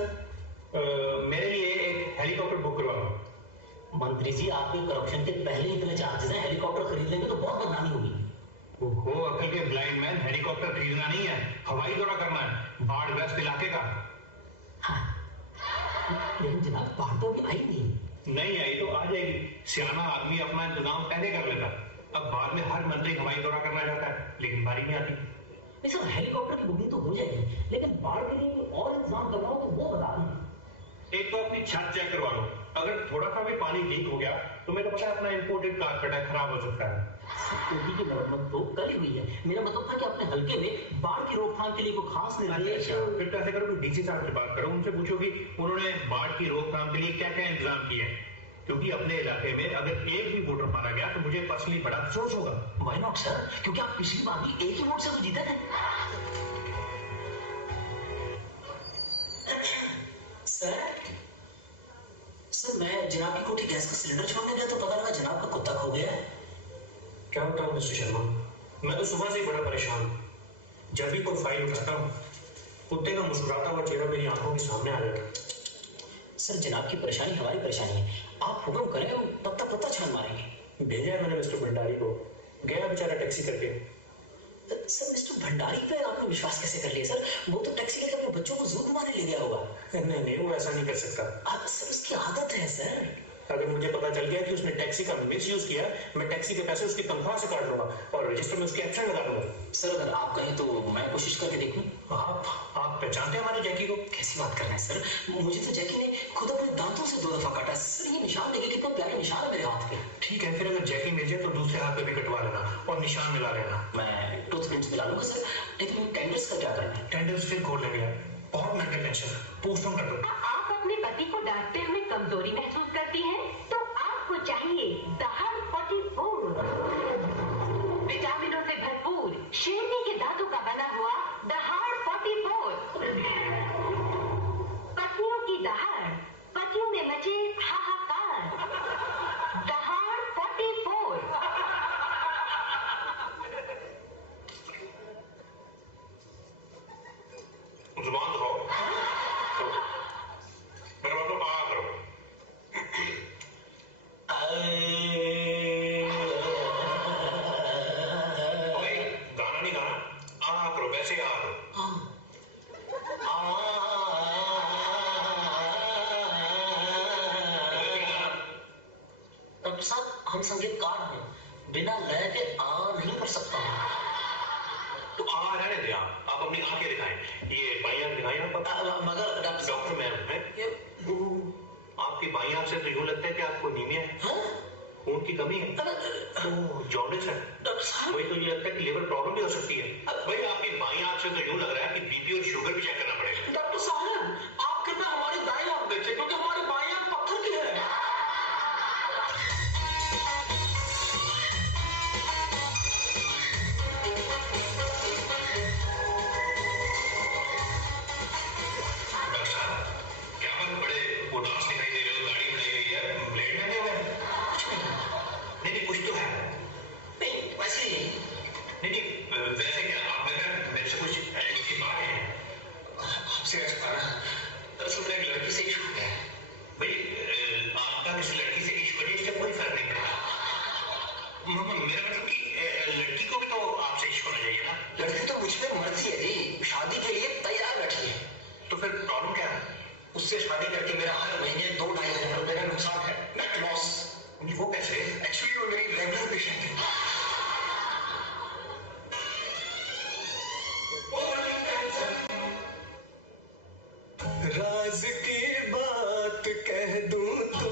मेरे लिए एक हेलीकॉप्टर बुक करवाओ। मंत्री जी, आपके करप्शन के पहले इतने चार्जेस हैं, हेलीकॉप्टर खरीद लेंगे तो बहुत बदनामी होगी। वो अकल के ब्लाइंड मैन, हेलीकॉप्टर खरीदना नहीं है, हवाई दौरा करना है, बाढ़ ग्रस्त इलाके का। हाँ, लेकिन जनाब बाढ़ तो अभी आई नहीं आई तो आ जाएगी। सियाना आदमी अपना इंतजाम पहले कर लेता। अब बाद में हर मंत्री हवाई दौरा करना चाहता है, लेकिन बारी नहीं आती। नहीं सर, हेलीकॉप्टर की बुकिंग तो हो जाएगी, लेकिन बाढ़ के लिए और इंतजाम करवाओ तो वो बता दें। एक तो अपनी छत चेक करवा लो, अगर थोड़ा सा भी पानी लीक हो गया तो मेरे पता है अपना इंपोर्टेड कारपेट है, खराब हो सकता है। टोपी की मरम्मत तो कल ही हुई है। मेरा मतलब था कि अपने हल्के में बाढ़ की रोकथाम के लिए कोई खास निर्देश। फिर तो ऐसे करो कि डीसी साहब से बात करो, उनसे पूछो कि उन्होंने बाढ़ की रोकथाम के लिए क्या क्या इंतजाम किए हैं, क्योंकि अपने इलाके में अगर एक भी वोटर मारा गया तो मुझे पर्सनली बड़ा अफसोस होगा। व्हाई नॉट सर, क्योंकि आप पिछली बार भी एक ही वोट से तो जीते थे। सर मैं जनाब की कोठी गैस का सिलेंडर छोड़ने गया तो पता लगा जनाब का कुत्ता खो गया है। क्या बताऊं मिस्टर शर्मा, मैं तो सुबह से ही बड़ा परेशान हूं। जब भी कोई फाइल उठाता हूं, कुत्ते का मुस्कुराता हुआ चेहरा मेरी आंखों के सामने आ जाता है। सर जनाब की परेशानी हमारी परेशानी है, आप हुक्म करें हम पत्ता छान मारेंगे। भेजा है मैंने मिस्टर भंडारी को, गया बेचारा टैक्सी करके। सर मिस्टर भंडारी पे आपने विश्वास कैसे कर लिया सर? वो तो टैक्सी लेकर अपने बच्चों को जू घुमाने ले गया होगा। नहीं वो ऐसा नहीं कर सकता। सर उसकी आदत है सर। अगर मुझे पता चल गया कि उसने टैक्सी का मिसयूज किया, मैं टैक्सी के पैसे उसकी तनख्वाह से काट लूंगा और रजिस्टर में उसकी एक्शन लगा दूंगा। सर अगर आप कहें तो मैं कोशिश करके देखूं। आप पहचानते हैं हमारे जैकी को? कैसी बात कर रहे हैं सर, मुझे तो जैकी ने खुद अपने दांतों से 2 दफा काटा। सर ये निशान देखिए, कितना प्यारा निशान है मेरे हाथ पे। ठीक है, फिर अगर जैकी मिल जाए तो दूसरे हाथ पे भी कटवा लेना और निशान मिला लेना। मैं टूथपिंच मिला लूंगा सर, लेकिन टेंडर्स का क्या करना है? टेंडर्स फिर खोल लेंगे, बहुत मेंटल टेंशन है, पोस्टपोन कर दो। आप अपने पति को डांटते हुए कमजोरी महसूस करती हैं, तो आपको चाहिए दहाड़ 44, विटामिनों से भरपूर शेरनी के दांतों का बना हुआ दहाड़ 44। पत्नियों की दहाड़, पतियों में मचे हाहाकार। दहाड़ 44। जुबान दबाओ, मेरे बात को कहा करो। गाना नहीं गाना, संगीतकार हूँ, बिना लय के आ नहीं कर सकता हूँ। तो आ रहने दे आप अपनी आंखें दिखाएं, ये बाई आंख दिखाएं आप। मगर डॉक्टर मैम है, आपकी बाई आंख से तो यूं लगता है कि आपको नीमिया है, खून की कमी है, जॉन्डिस है। वही तो ये लगता है कि लिवर प्रॉब्लम भी हो सकती है। भाई आपकी बाई आंख से तो यूं लग रहा है कि बीपी और शुगर भी चेक करना पड़ेगा। डॉक्टर साहब, आप कृपया हमारी दाएं आंख देखिए, क्योंकि हमारी बाएं आंख पत्थर की है। उससे शादी करके मेरा हर महीने 2-2.5 रुपए का नुकसान है, नेट लॉस। वो कैसे? एक्चुअली वो मेरी रेगुलर पेशेंट है। राज की बात कह दूं तो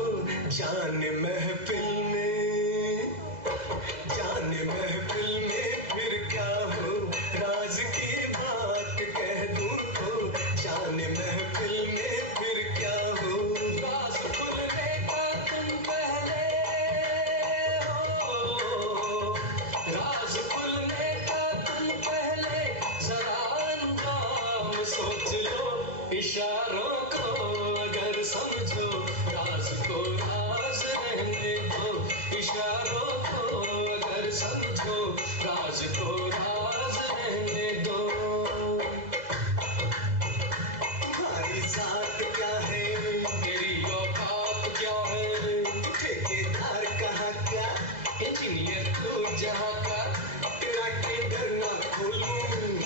जान महफिल में फिर क्या हो। राज की बात कह दूं तो जान महफिल में फिर क्या हो। राज खुलने का तुम पहले हो, राज खुलने का तुम पहले जरा अंजाम सोच लो। इशारों को अगर समझो, राज को राज रहने दो। इशारों को अगर समझो, राज को राज रहने दो। तुम्हारी जात क्या है, तेरी औकात क्या है। ठेकेदार कहाँ का, इंजीनियर तो जहाँ का। तेरा टेंडर ना खोलूं,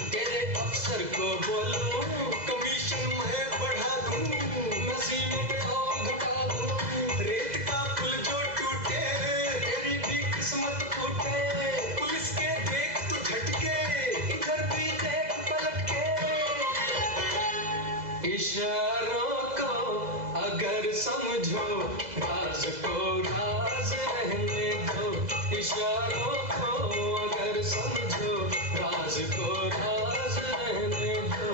तेरे अफसर को बोलूं कमीशन मैं बढ़ा दूं, नसीब में और घटा दूं। रेत का पुल जो टूटे, तेरी भी किस्मत फूटे। पुलिस के देख तू झटके, इधर भी देख पलट के। इशारों को अगर समझो, राज को राज रहने दो। इशारों को अगर समझो, राज को राज रहने दो।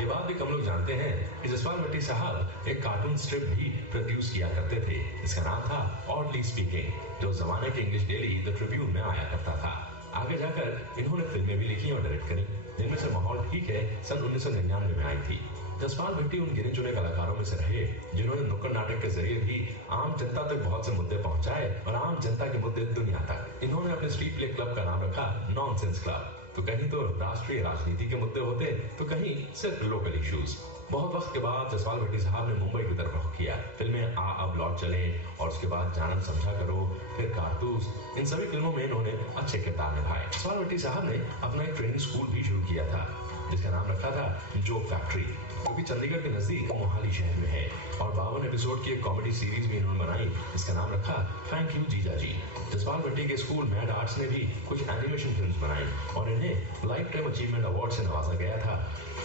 ये बात भी कम लोग जानते हैं कि जसपाल भट्टी साहब एक कार्टून स्ट्रिप भी प्रोड्यूस किया करते थे। इसका नाम था ऑडली स्पीकिंग, जो उस जमाने के इंग्लिश डेली द ट्रिब्यून में आया करता था। आगे जाकर इन्होंने फिल्में भी लिखी और डायरेक्ट करी, जिनमें से माहौल ठीक है सन 1999 में आई थी। जसपाल भट्टी उन गिने चुने कलाकारों में से रहे जिन्होंने नुक्कड़ नाटक के जरिए भी आम जनता तक बहुत से मुद्दे पहुंचाए और आम जनता के मुद्दे दुनिया तक। इन्होंने अपने स्ट्रीट प्ले क्लब का नाम रखा नॉनसेंस क्लब। तो कहीं तो राष्ट्रीय राजनीति के मुद्दे होते, तो कहीं सिर्फ लोकल इश्यूज। बहुत वक्त के बाद जसपाल भट्टी साहब ने मुंबई की तरफ रुख किया। फिल्में आ अब लौट चले और उसके बाद जानम समझा करो, फिर कारतूस, इन सभी फिल्मों में इन्होंने अच्छे किरदार निभाए। जसपाल भट्टी साहब ने अपना एक ट्रेनिंग स्कूल भी शुरू किया था, जिसका नाम रखा था जोक फैक्ट्री, जो कि चंडीगढ़ के नजदीक मोहाली शहर में है। और 52 एपिसोड की एक कॉमेडी सीरीज भी इन्होंने बनाई, जिसका नाम रखा थैंक यू जीजा जी। जसपाल भट्टी के स्कूल मैड आर्ट्स ने भी कुछ एनिमेशन फिल्म्स बनाई और इन्हें लाइफ टाइम अचीवमेंट अवार्ड से नवाजा गया था,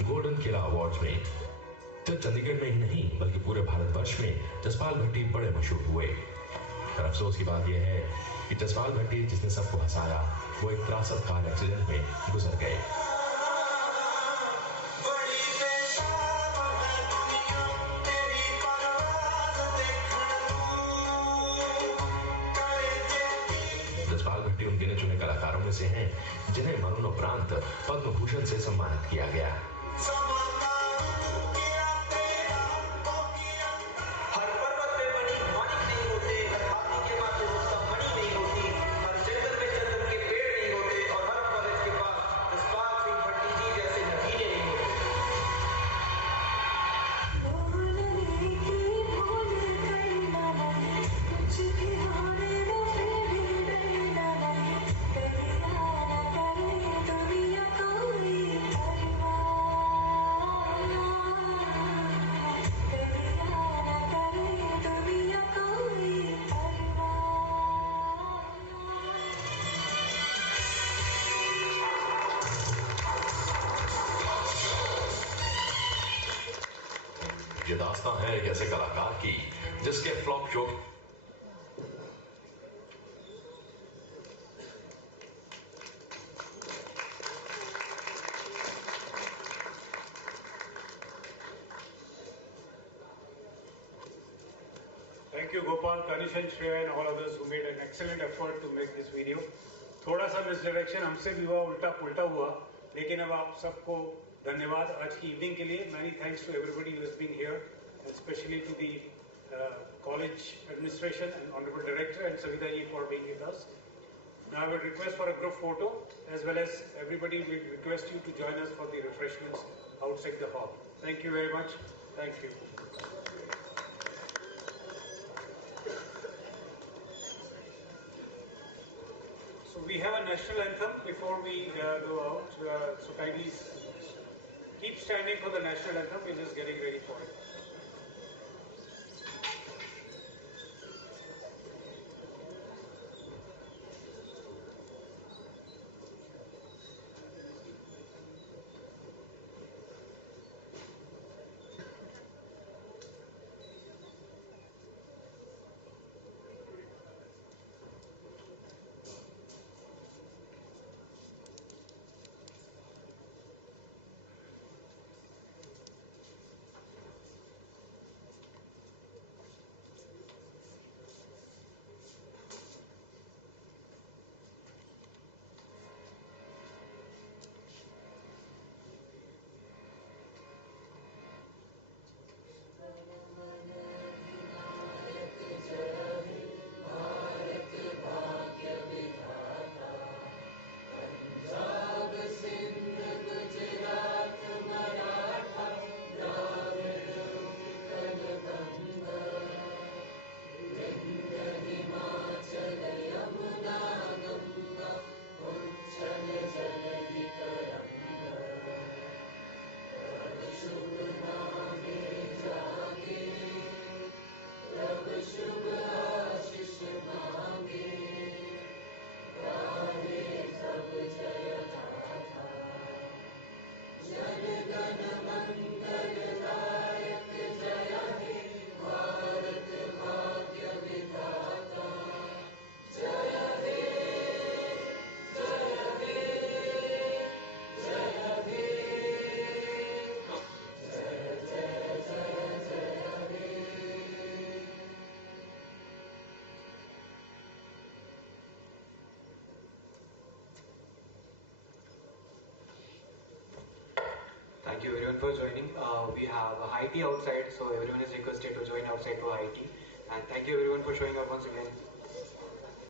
गोल्डन किला अवार्ड्स में। सिर्फ चंडीगढ़ में ही नहीं बल्कि पूरे भारतवर्ष में जसपाल भट्टी बड़े मशहूर हुए। पर अफसोस की बात यह है कि जसपाल भट्टी जिसने सबको हंसाया, वो एक त्रासद कार एक्सीडेंट में गुजर गए। जसपाल भट्टी उन गिने चुने कलाकारों में से हैं जिन्हें मरणोपरांत पद्म भूषण से सम्मानित किया गया। ये दास्तां है एक ऐसे कलाकार की जिसके flop show Thank you, Gopal, Kanish and Shreya and all others who made an excellent effort to make this video. थोड़ा सा मिसडायरेक्शन हमसे भी हुआ, उल्टा पुल्टा हुआ, लेकिन अब आप सबको धन्यवाद आज की इवनिंग के लिए. Many thanks to everybody who has been here, especially to the college administration and Honorable Director and Savita ji for being with us. Now I would request for a group photo, as well as everybody will request you to join us for the refreshments outside the hall. Thank you very much. Thank you. So we have a national anthem before we go out. So kindly keep standing for the national anthem. We're just getting ready for it. Thank you everyone for joining. We have a high tea outside, so everyone is requested to join outside for high tea. And thank you everyone for showing up once again.